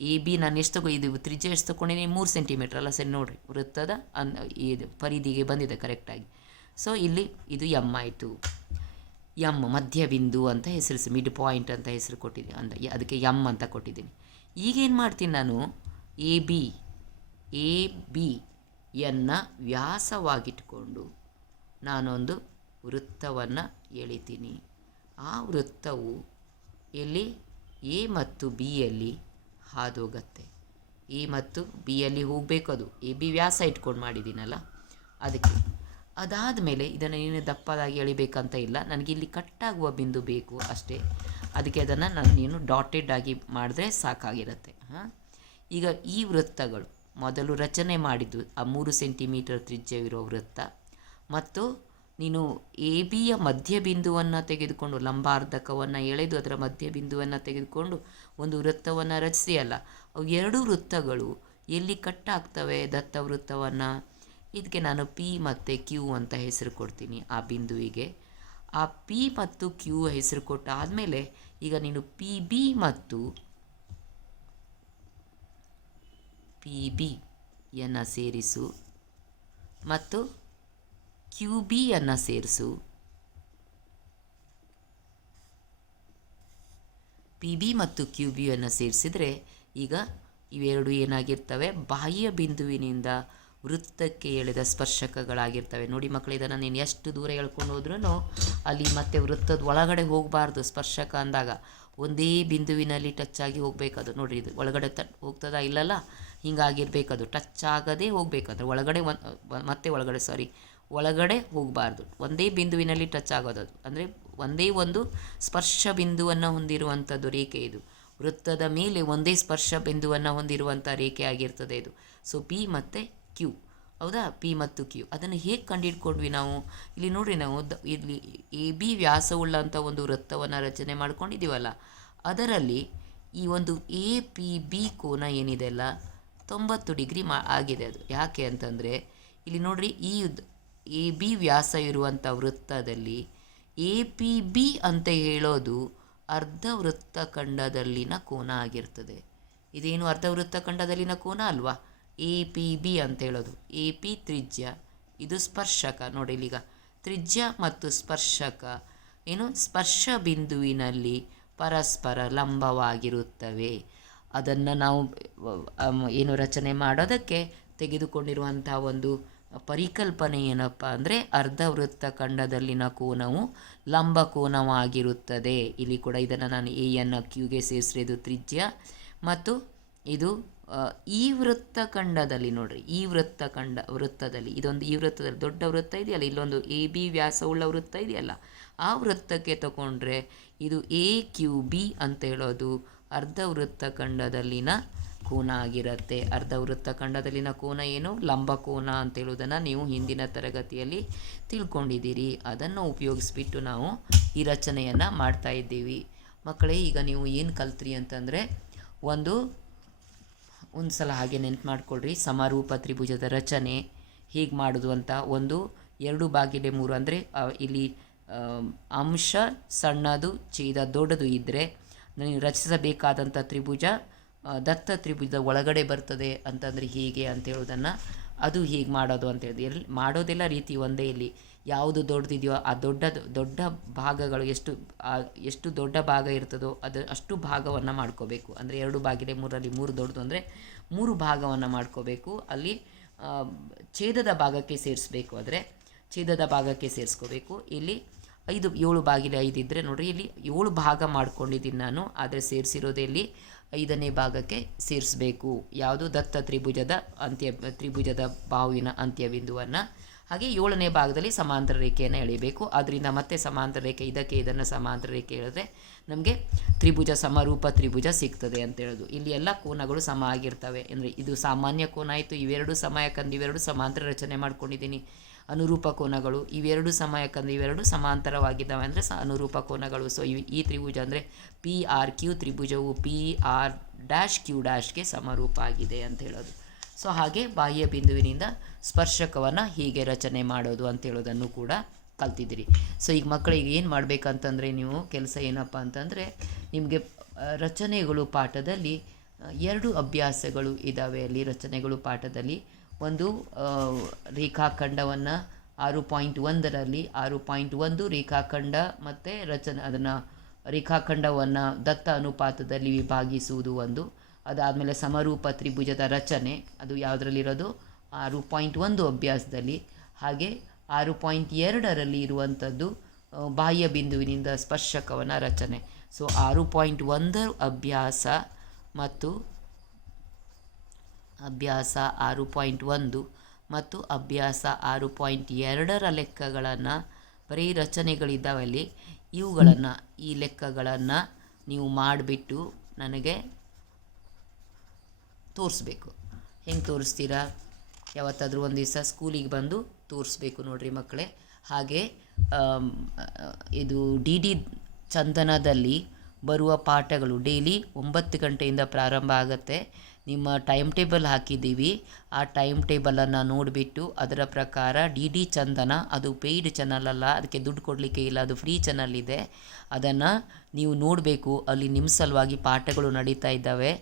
ಎ ಬಿ ನಾನು ಇದು ತ್ರಿಜ್ಯ ಎಷ್ಟು ತೊಗೊಂಡಿನಿ, 3 ಸೆಂಟಿಮೀಟ್ರ್ ಅಲ್ಲ, ಸರಿ ನೋಡಿರಿ. ವೃತ್ತದ ಇದು ಪರಿಧಿಗೆ ಬಂದಿದೆ ಕರೆಕ್ಟಾಗಿ. ಸೊ ಇಲ್ಲಿ ಇದು ಎಮ್ ಆಯಿತು. ಎಮ್ ಮಧ್ಯಬಿಂದು ಅಂತ ಹೆಸರಿಸಿ, ಮಿಡ್ ಪಾಯಿಂಟ್ ಅಂತ ಹೆಸರು ಕೊಟ್ಟಿದ್ದೀನಿ. ಅಂದರೆ ಅದಕ್ಕೆ ಎಮ್ ಅಂತ ಕೊಟ್ಟಿದ್ದೀನಿ. ಈಗೇನು ಮಾಡ್ತೀನಿ ನಾನು, ಎ ಬಿಯನ್ನು ವ್ಯಾಸವಾಗಿಟ್ಕೊಂಡು ನಾನೊಂದು ವೃತ್ತವನ್ನು ಎಳಿತೀನಿ. ಆ ವೃತ್ತವು ಎಲ್ಲಿ ಎ ಮತ್ತು ಬಿಯಲ್ಲಿ ಹಾದೋಗತ್ತೆ. ಎ ಮತ್ತು ಬಿಯಲ್ಲಿ ಹೋಗಬೇಕು. ಅದು ಎ ಬಿ ವ್ಯಾಸ ಇಟ್ಕೊಂಡು ಮಾಡಿದ್ದೀನಲ್ಲ ಅದಕ್ಕೆ. ಅದಾದಮೇಲೆ ಇದನ್ನು ನೀನು ದಪ್ಪದಾಗಿ ಎಳಿಬೇಕಂತ ಇಲ್ಲ, ನನಗೆ ಇಲ್ಲಿ ಕಟ್ಟಾಗುವ ಬಿಂದು ಬೇಕು ಅಷ್ಟೇ. ಅದಕ್ಕೆ ಅದನ್ನು ನೀನು ಡಾಟೆಡ್ ಆಗಿ ಮಾಡಿದ್ರೆ ಸಾಕಾಗಿರುತ್ತೆ. ಈಗ ಈ ವೃತ್ತಗಳು ಮೊದಲು ರಚನೆ ಮಾಡಿದ್ದು ಆ 3 ಸೆಂಟಿಮೀಟರ್ ತ್ರಿಜ್ಯವಿರೋ ವೃತ್ತ, ಮತ್ತು ನೀನು ಎ ಬಿಯ ಮಧ್ಯಬಿಂದುವನ್ನು ತೆಗೆದುಕೊಂಡು ಲಂಬಾರ್ಧಕವನ್ನು ಎಳೆದು ಅದರ ಮಧ್ಯಬಿಂದುವನ್ನು ತೆಗೆದುಕೊಂಡು ಒಂದು ವೃತ್ತವನ್ನು ರಚಿಸಿಯಲ್ಲ, ಅವು 2 ವೃತ್ತಗಳು ಎಲ್ಲಿ ಕಟ್ಟಾಗ್ತವೆ ದತ್ತ ವೃತ್ತವನ್ನು. ಇದಕ್ಕೆ ನಾನು ಪಿ ಮತ್ತು ಕ್ಯೂ ಅಂತ ಹೆಸರು ಕೊಡ್ತೀನಿ ಆ ಬಿಂದುವಿಗೆ. ಆ ಪಿ ಮತ್ತು ಕ್ಯೂ ಹೆಸರು ಕೊಟ್ಟಾದಮೇಲೆ ಈಗ ನೀನು ಪಿ ಬಿಯನ್ನು ಸೇರಿಸು ಮತ್ತು ಕ್ಯೂ ಬಿಯನ್ನು ಸೇರಿಸು. ಪಿ ಬಿ ಮತ್ತು ಕ್ಯೂ ಬಿಯನ್ನು ಸೇರಿಸಿದರೆ ಈಗ ಇವೆರಡು ಏನಾಗಿರ್ತವೆ, ಬಾಹ್ಯ ಬಿಂದುವಿನಿಂದ ವೃತ್ತಕ್ಕೆ ಎಳೆದ ಸ್ಪರ್ಶಕಗಳಾಗಿರ್ತವೆ. ನೋಡಿ ಮಕ್ಕಳು, ಇದನ್ನು ನೀನು ಎಷ್ಟು ದೂರ ಎಳ್ಕೊಂಡು ಹೋದ್ರೂ ಅಲ್ಲಿ ಮತ್ತೆ ವೃತ್ತದ ಒಳಗಡೆ ಹೋಗಬಾರ್ದು. ಸ್ಪರ್ಶಕ ಅಂದಾಗ ಒಂದೇ ಬಿಂದುವಿನಲ್ಲಿ ಟಚ್ ಆಗಿ ಹೋಗಬೇಕದು. ನೋಡಿರಿ, ಇದು ಒಳಗಡೆ ಹೋಗ್ತದಾ ಇಲ್ಲಲ್ಲ, ಹಿಂಗಾಗಿರ್ಬೇಕದು. ಟಚ್ ಆಗದೇ ಹೋಗ್ಬೇಕಂದ್ರೆ ಒಳಗಡೆ ಒಳಗಡೆ ಹೋಗಬಾರ್ದು. ಒಂದೇ ಬಿಂದುವಿನಲ್ಲಿ ಟಚ್ ಆಗೋದದು. ಅಂದರೆ ಒಂದೇ ಒಂದು ಸ್ಪರ್ಶ ಬಿಂದುವನ್ನು ಹೊಂದಿರುವಂಥದ್ದು ರೇಖೆ ಇದು. ವೃತ್ತದ ಮೇಲೆ ಒಂದೇ ಸ್ಪರ್ಶ ಬಿಂದುವನ್ನು ಹೊಂದಿರುವಂಥ ರೇಖೆ ಆಗಿರ್ತದೆ ಇದು. ಸೊ ಪಿ ಮತ್ತು ಕ್ಯೂ, ಹೌದಾ? ಪಿ ಮತ್ತು ಕ್ಯೂ ಅದನ್ನು ಹೇಗೆ ಕಂಡುಹಿಡ್ಕೊಂಡ್ವಿ ನಾವು? ಇಲ್ಲಿ ನೋಡಿರಿ, ನಾವು ಇಲ್ಲಿ ಎ ಬಿ ವ್ಯಾಸವುಳ್ಳಂಥ ಒಂದು ವೃತ್ತವನ್ನು ರಚನೆ ಮಾಡ್ಕೊಂಡಿದ್ದೀವಲ್ಲ, ಅದರಲ್ಲಿ ಈ ಒಂದು ಎ ಪಿ ಬಿ ಕೋನ ಏನಿದೆ ಅಲ್ಲ, 90 ಡಿಗ್ರಿ ಆಗಿದೆ. ಅದು ಯಾಕೆ ಅಂತಂದರೆ ಇಲ್ಲಿ ನೋಡಿರಿ, ಈ ಎ ಬಿ ವ್ಯಾಸ ಇರುವಂಥ ವೃತ್ತದಲ್ಲಿ ಎ ಪಿ ಬಿ ಅಂತ ಹೇಳೋದು ಅರ್ಧ ವೃತ್ತಖಂಡದಲ್ಲಿನ ಕೋನ ಆಗಿರ್ತದೆ. ಇದೇನು ಅರ್ಧ ವೃತ್ತಖಂಡದಲ್ಲಿನ ಕೋನ ಅಲ್ವಾ? ಎ ಪಿ ಬಿ ಅಂತ ಹೇಳೋದು. ಎ ಪಿ ತ್ರಿಜ್ಯ, ಇದು ಸ್ಪರ್ಶಕ. ನೋಡಿ ಇಲ್ಲಿಗ ತ್ರಿಜ್ಯ ಮತ್ತು ಸ್ಪರ್ಶಕ ಸ್ಪರ್ಶ ಬಿಂದುವಿನಲ್ಲಿ ಪರಸ್ಪರ ಲಂಬವಾಗಿರುತ್ತವೆ. ಅದನ್ನು ನಾವು ರಚನೆ ಮಾಡೋದಕ್ಕೆ ತೆಗೆದುಕೊಂಡಿರುವಂಥ ಒಂದು ಪರಿಕಲ್ಪನೆ ಏನಪ್ಪ ಅಂದರೆ, ಅರ್ಧ ವೃತ್ತಖಂಡದಲ್ಲಿನ ಕೋನವು ಲಂಬ ಕೋನವಾಗಿರುತ್ತದೆ. ಇಲ್ಲಿ ಕೂಡ ಇದನ್ನು ನಾನು ಎಯನ್ನು ಕ್ಯೂಗೆ ಸೇರಿಸಿದ್ದು ತ್ರಿಜ್ಯ, ಮತ್ತು ಇದು ಈ ವೃತ್ತಖಂಡದಲ್ಲಿ ನೋಡ್ರಿ, ಈ ವೃತ್ತದಲ್ಲಿ ಇದೊಂದು, ಈ ವೃತ್ತದಲ್ಲಿ ದೊಡ್ಡ ವೃತ್ತ ಇದೆಯಲ್ಲ, ಇಲ್ಲೊಂದು ಎ ಬಿ ವ್ಯಾಸವುಳ್ಳ ವೃತ್ತ ಇದೆಯಲ್ಲ, ಆ ವೃತ್ತಕ್ಕೆ ತಗೊಂಡ್ರೆ ಇದು ಎ ಕ್ಯೂ ಬಿ ಅಂತ ಹೇಳೋದು ಅರ್ಧ ವೃತ್ತಖಂಡದಲ್ಲಿನ ಕೋನ ಆಗಿರುತ್ತೆ. ಅರ್ಧ ವೃತ್ತಖಂಡದಲ್ಲಿನ ಕೋನ ಏನು? ಲಂಬ ಕೋನ ಅಂತ ಹೇಳೋದನ್ನು ನೀವು ಹಿಂದಿನ ತರಗತಿಯಲ್ಲಿ ತಿಳ್ಕೊಂಡಿದ್ದೀರಿ. ಅದನ್ನು ಉಪಯೋಗಿಸ್ಬಿಟ್ಟು ನಾವು ಈ ರಚನೆಯನ್ನು ಮಾಡ್ತಾ ಇದ್ದೀವಿ. ಮಕ್ಕಳೇ, ಈಗ ನೀವು ಏನು ಕಲ್ತ್ರಿ ಅಂತಂದರೆ, ಒಂದು ಸಲ ಹಾಗೆ ನೆನ್ಪು ಮಾಡ್ಕೊಳ್ರಿ, ಸಮರೂಪ ತ್ರಿಭುಜದ ರಚನೆ ಹೇಗೆ ಮಾಡೋದು ಅಂತ. 2/3 ಅಂದರೆ ಇಲ್ಲಿ ಅಂಶ ಸಣ್ಣದು, ಛೇದ ದೊಡ್ಡದು ಇದ್ದರೆ ನೀವು ರಚಿಸಬೇಕಾದಂಥ ತ್ರಿಭುಜ ದತ್ತ ತ್ರಿಭುಜದ ಒಳಗಡೆ ಬರ್ತದೆ ಅಂತಂದರೆ ಹೇಗೆ ಅಂತ ಹೇಳೋದನ್ನು, ಅದು ಹೇಗೆ ಮಾಡೋದು ಅಂತ ಹೇಳಿದ್ರೆ, ಮಾಡೋದೆಲ್ಲ ರೀತಿ ಒಂದೇ. ಇಲ್ಲಿ ಯಾವುದು ದೊಡ್ಡದಿದೆಯೋ ಆ ದೊಡ್ಡ ಭಾಗಗಳು ಎಷ್ಟು ದೊಡ್ಡ ಭಾಗ ಇರ್ತದೋ ಅಷ್ಟು ಭಾಗವನ್ನು ಮಾಡ್ಕೋಬೇಕು. ಅಂದರೆ 2/3ರಲ್ಲಿ 3 ದೊಡ್ಡದು ಅಂದರೆ 3 ಭಾಗವನ್ನು ಮಾಡ್ಕೋಬೇಕು. ಅಲ್ಲಿ ಛೇದದ ಭಾಗಕ್ಕೆ ಸೇರಿಸ್ಬೇಕು, ಆದರೆ ಛೇದದ ಭಾಗಕ್ಕೆ ಸೇರಿಸ್ಕೋಬೇಕು. ಇಲ್ಲಿ 7/5 ಇದ್ದರೆ ನೋಡಿರಿ, ಇಲ್ಲಿ 7 ಭಾಗ ಮಾಡ್ಕೊಂಡಿದ್ದೀನಿ ನಾನು, ಆದರೆ ಸೇರಿಸಿರೋದೇ ಇಲ್ಲಿ 5ನೇ ಭಾಗಕ್ಕೆ ಸೇರಿಸಬೇಕು. ಯಾವುದು? ದತ್ತ ತ್ರಿಭುಜದ ಬಾಹುವಿನ ಅಂತ್ಯಬಿಂದುವನ್ನು. ಹಾಗೆ 7ನೇ ಭಾಗದಲ್ಲಿ ಸಮಾಂತರ ರೇಖೆಯನ್ನು ಎಳಿಬೇಕು. ಅದರಿಂದ ಮತ್ತೆ ಸಮಾಂತರ ರೇಖೆ ಇದನ್ನು ಸಮಾಂತರ ರೇಖೆ ಹೇಳಿದ್ರೆ ನಮಗೆ ಸಮರೂಪ ತ್ರಿಭುಜ ಸಿಗ್ತದೆ ಅಂತ ಹೇಳೋದು. ಇಲ್ಲಿ ಎಲ್ಲ ಕೋನಗಳು ಸಮ ಆಗಿರ್ತವೆ. ಅಂದರೆ ಇದು ಸಾಮಾನ್ಯ ಕೋನ ಆಯಿತು, ಇವೆರಡು ಸಮ, ಯಾಕಂದ್ರೆ ಇವೆರಡು ಸಮಾಂತರ ರಚನೆ ಮಾಡ್ಕೊಂಡಿದ್ದೀನಿ. ಅನುರೂಪ ಕೋನಗಳು ಇವೆರಡು ಸಮ, ಯಾಕಂದರೆ ಇವೆರಡು ಸಮಾಂತರವಾಗಿದ್ದಾವೆ ಅಂದರೆ ಅನುರೂಪ ಕೋನಗಳು. ಸೊ ಈ ತ್ರಿಭುಜ ಅಂದರೆ ಪಿ ಆರ್ ಕ್ಯೂ ತ್ರಿಭುಜವು ಪಿ ಆರ್ ಡ್ಯಾಶ್ ಕ್ಯೂ ಡ್ಯಾಶ್ಗೆ ಸಮರೂಪ ಆಗಿದೆ ಅಂತ ಹೇಳೋದು. ಸೊ ಹಾಗೆ ಬಾಹ್ಯ ಬಿಂದುವಿನಿಂದ ಸ್ಪರ್ಶಕವನ್ನು ಹೀಗೆ ರಚನೆ ಮಾಡೋದು ಅಂತ ಹೇಳೋದನ್ನು ಕೂಡ ಕಲ್ತಿದ್ದೀರಿ. ಸೊ ಈಗ ಮಕ್ಕಳಿಗೆ ಏನು ಮಾಡಬೇಕಂತಂದರೆ, ನೀವು ಕೆಲಸ ಏನಪ್ಪ ಅಂತಂದರೆ, ನಿಮಗೆ ರಚನೆಗಳು ಪಾಠದಲ್ಲಿ 2 ಅಭ್ಯಾಸಗಳು ಇದ್ದಾವೆ. ಅಲ್ಲಿ ರಚನೆಗಳು ಪಾಠದಲ್ಲಿ ಒಂದು ರೇಖಾಖಂಡವನ್ನು 6.1ರಲ್ಲಿ 6.1 ರೇಖಾಖಂಡ ಮತ್ತು ಅದನ್ನು ರೇಖಾಖಂಡವನ್ನು ದತ್ತ ಅನುಪಾತದಲ್ಲಿ ವಿಭಾಗಿಸುವುದು ಒಂದು. ಅದಾದಮೇಲೆ ಸಮರೂಪ ತ್ರಿಭುಜದ ರಚನೆ, ಅದು ಯಾವುದರಲ್ಲಿರೋದು? 6.1 ಅಭ್ಯಾಸದಲ್ಲಿ. ಹಾಗೆ 6.2ರಲ್ಲಿ ಇರುವಂಥದ್ದು ಬಾಹ್ಯ ಬಿಂದುವಿನಿಂದ ಸ್ಪರ್ಶಕವನ್ನು ರಚನೆ. ಸೊ 6.1 ಅಭ್ಯಾಸ ಮತ್ತು ಅಭ್ಯಾಸ 6.1 ಮತ್ತು ಅಭ್ಯಾಸ 6.2ರ ಲೆಕ್ಕಗಳನ್ನು, ಬರೀ ರಚನೆಗಳಿದ್ದಾವೆ ಅಲ್ಲಿ, ಈ ಲೆಕ್ಕಗಳನ್ನು ನೀವು ಮಾಡಿಬಿಟ್ಟು ನನಗೆ ತೋರಿಸ್ಬೇಕು. ಹೆಂಗೆ ತೋರಿಸ್ತೀರಾ? ಯಾವತ್ತಾದರೂ ಒಂದು ದಿವಸ ಸ್ಕೂಲಿಗೆ ಬಂದು ತೋರಿಸ್ಬೇಕು ನೋಡಿರಿ ಮಕ್ಕಳೇ. ಹಾಗೆ ಇದು ಡಿ ಚಂದನದಲ್ಲಿ ಬರುವ ಪಾಠಗಳು ಡೈಲಿ 9 ಗಂಟೆಯಿಂದ ಪ್ರಾರಂಭ ಆಗುತ್ತೆ. ನಿಮ್ಮ ಟೈಮ್ ಟೇಬಲ್ ಹಾಕಿದ್ದೀವಿ. ಆ ಟೈಮ್ ಟೇಬಲನ್ನು ನೋಡಿಬಿಟ್ಟು ಅದರ ಪ್ರಕಾರ ಡಿ ಚಂದನ, ಅದು ಪೇಯ್ಡ್ ಚಾನಲ್ ಅಲ್ಲ, ಅದಕ್ಕೆ ದುಡ್ಡು ಕೊಡಲಿಕ್ಕೆ ಇಲ್ಲ, ಅದು ಫ್ರೀ ಚಾನಲ್ ಇದೆ. ಅದನ್ನು ನೀವು ನೋಡಬೇಕು. ಅಲ್ಲಿ ನಿಮ್ಮ ಸಲುವಾಗಿ ಪಾಠಗಳು ನಡೀತಾ ಇದ್ದಾವೆ.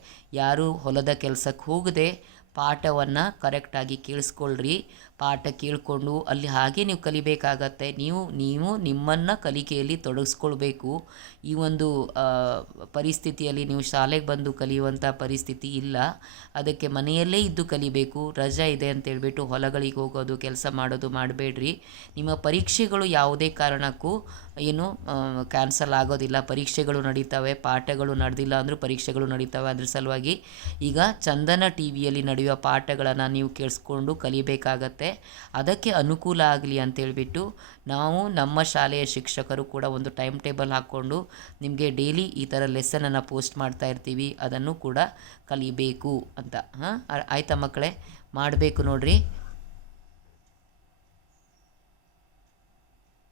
ಯಾರು ಹೊಲದ ಕೆಲಸಕ್ಕೆ ಹೋಗದೆ ಪಾಠವನ್ನು ಕರೆಕ್ಟಾಗಿ ಕೇಳಿಸ್ಕೊಳ್ರಿ. ಪಾಠ ಕೇಳಿಕೊಂಡು ಅಲ್ಲಿ ಹಾಗೆ ನೀವು ಕಲಿಬೇಕಾಗತ್ತೆ. ನೀವು ನಿಮ್ಮನ್ನು ಕಲಿಕೆಯಲ್ಲಿ ತೊಡಗಿಸ್ಕೊಳ್ಬೇಕು. ಈ ಒಂದು ಪರಿಸ್ಥಿತಿಯಲ್ಲಿ ನೀವು ಶಾಲೆಗೆ ಬಂದು ಕಲಿಯುವಂಥ ಪರಿಸ್ಥಿತಿ ಇಲ್ಲ. ಅದಕ್ಕೆ ಮನೆಯಲ್ಲೇ ಇದ್ದು ಕಲಿಬೇಕು. ರಜೆ ಇದೆ ಅಂತೇಳ್ಬಿಟ್ಟು ಹೊಲಗಳಿಗೆ ಹೋಗೋದು, ಕೆಲಸ ಮಾಡೋದು ಮಾಡಬೇಡ್ರಿ. ನಿಮ್ಮ ಪರೀಕ್ಷೆಗಳು ಯಾವುದೇ ಕಾರಣಕ್ಕೂ ಏನು ಕ್ಯಾನ್ಸಲ್ ಆಗೋದಿಲ್ಲ. ಪರೀಕ್ಷೆಗಳು ನಡೀತವೆ, ಪಾಠಗಳು ನಡೆದಿಲ್ಲ ಅಂದರೂ ಪರೀಕ್ಷೆಗಳು ನಡೀತವೆ. ಅದ್ರ ಸಲುವಾಗಿ ಈಗ ಚಂದನ ಟಿ ವಿಯಲ್ಲಿ ನಡೆಯುವ ಪಾಠಗಳನ್ನು ನೀವು ಕೇಳಿಸ್ಕೊಂಡು ಕಲಿಬೇಕಾಗತ್ತೆ. ಅದಕ್ಕೆ ಅನುಕೂಲ ಆಗಲಿ ಅಂತೇಳ್ಬಿಟ್ಟು ನಾವು ನಮ್ಮ ಶಾಲೆಯ ಶಿಕ್ಷಕರು ಕೂಡ ಒಂದು ಟೈಮ್ ಟೇಬಲ್ ಹಾಕ್ಕೊಂಡು ನಿಮಗೆ ಡೈಲಿ ಈ ಥರ ಲೆಸನನ್ನು ಪೋಸ್ಟ್ ಮಾಡ್ತಾ ಇರ್ತೀವಿ. ಅದನ್ನು ಕೂಡ ಕಲಿಬೇಕು ಅಂತ. ಆಯಿತಾ ಮಕ್ಕಳೇ? ಮಾಡಬೇಕು ನೋಡಿರಿ.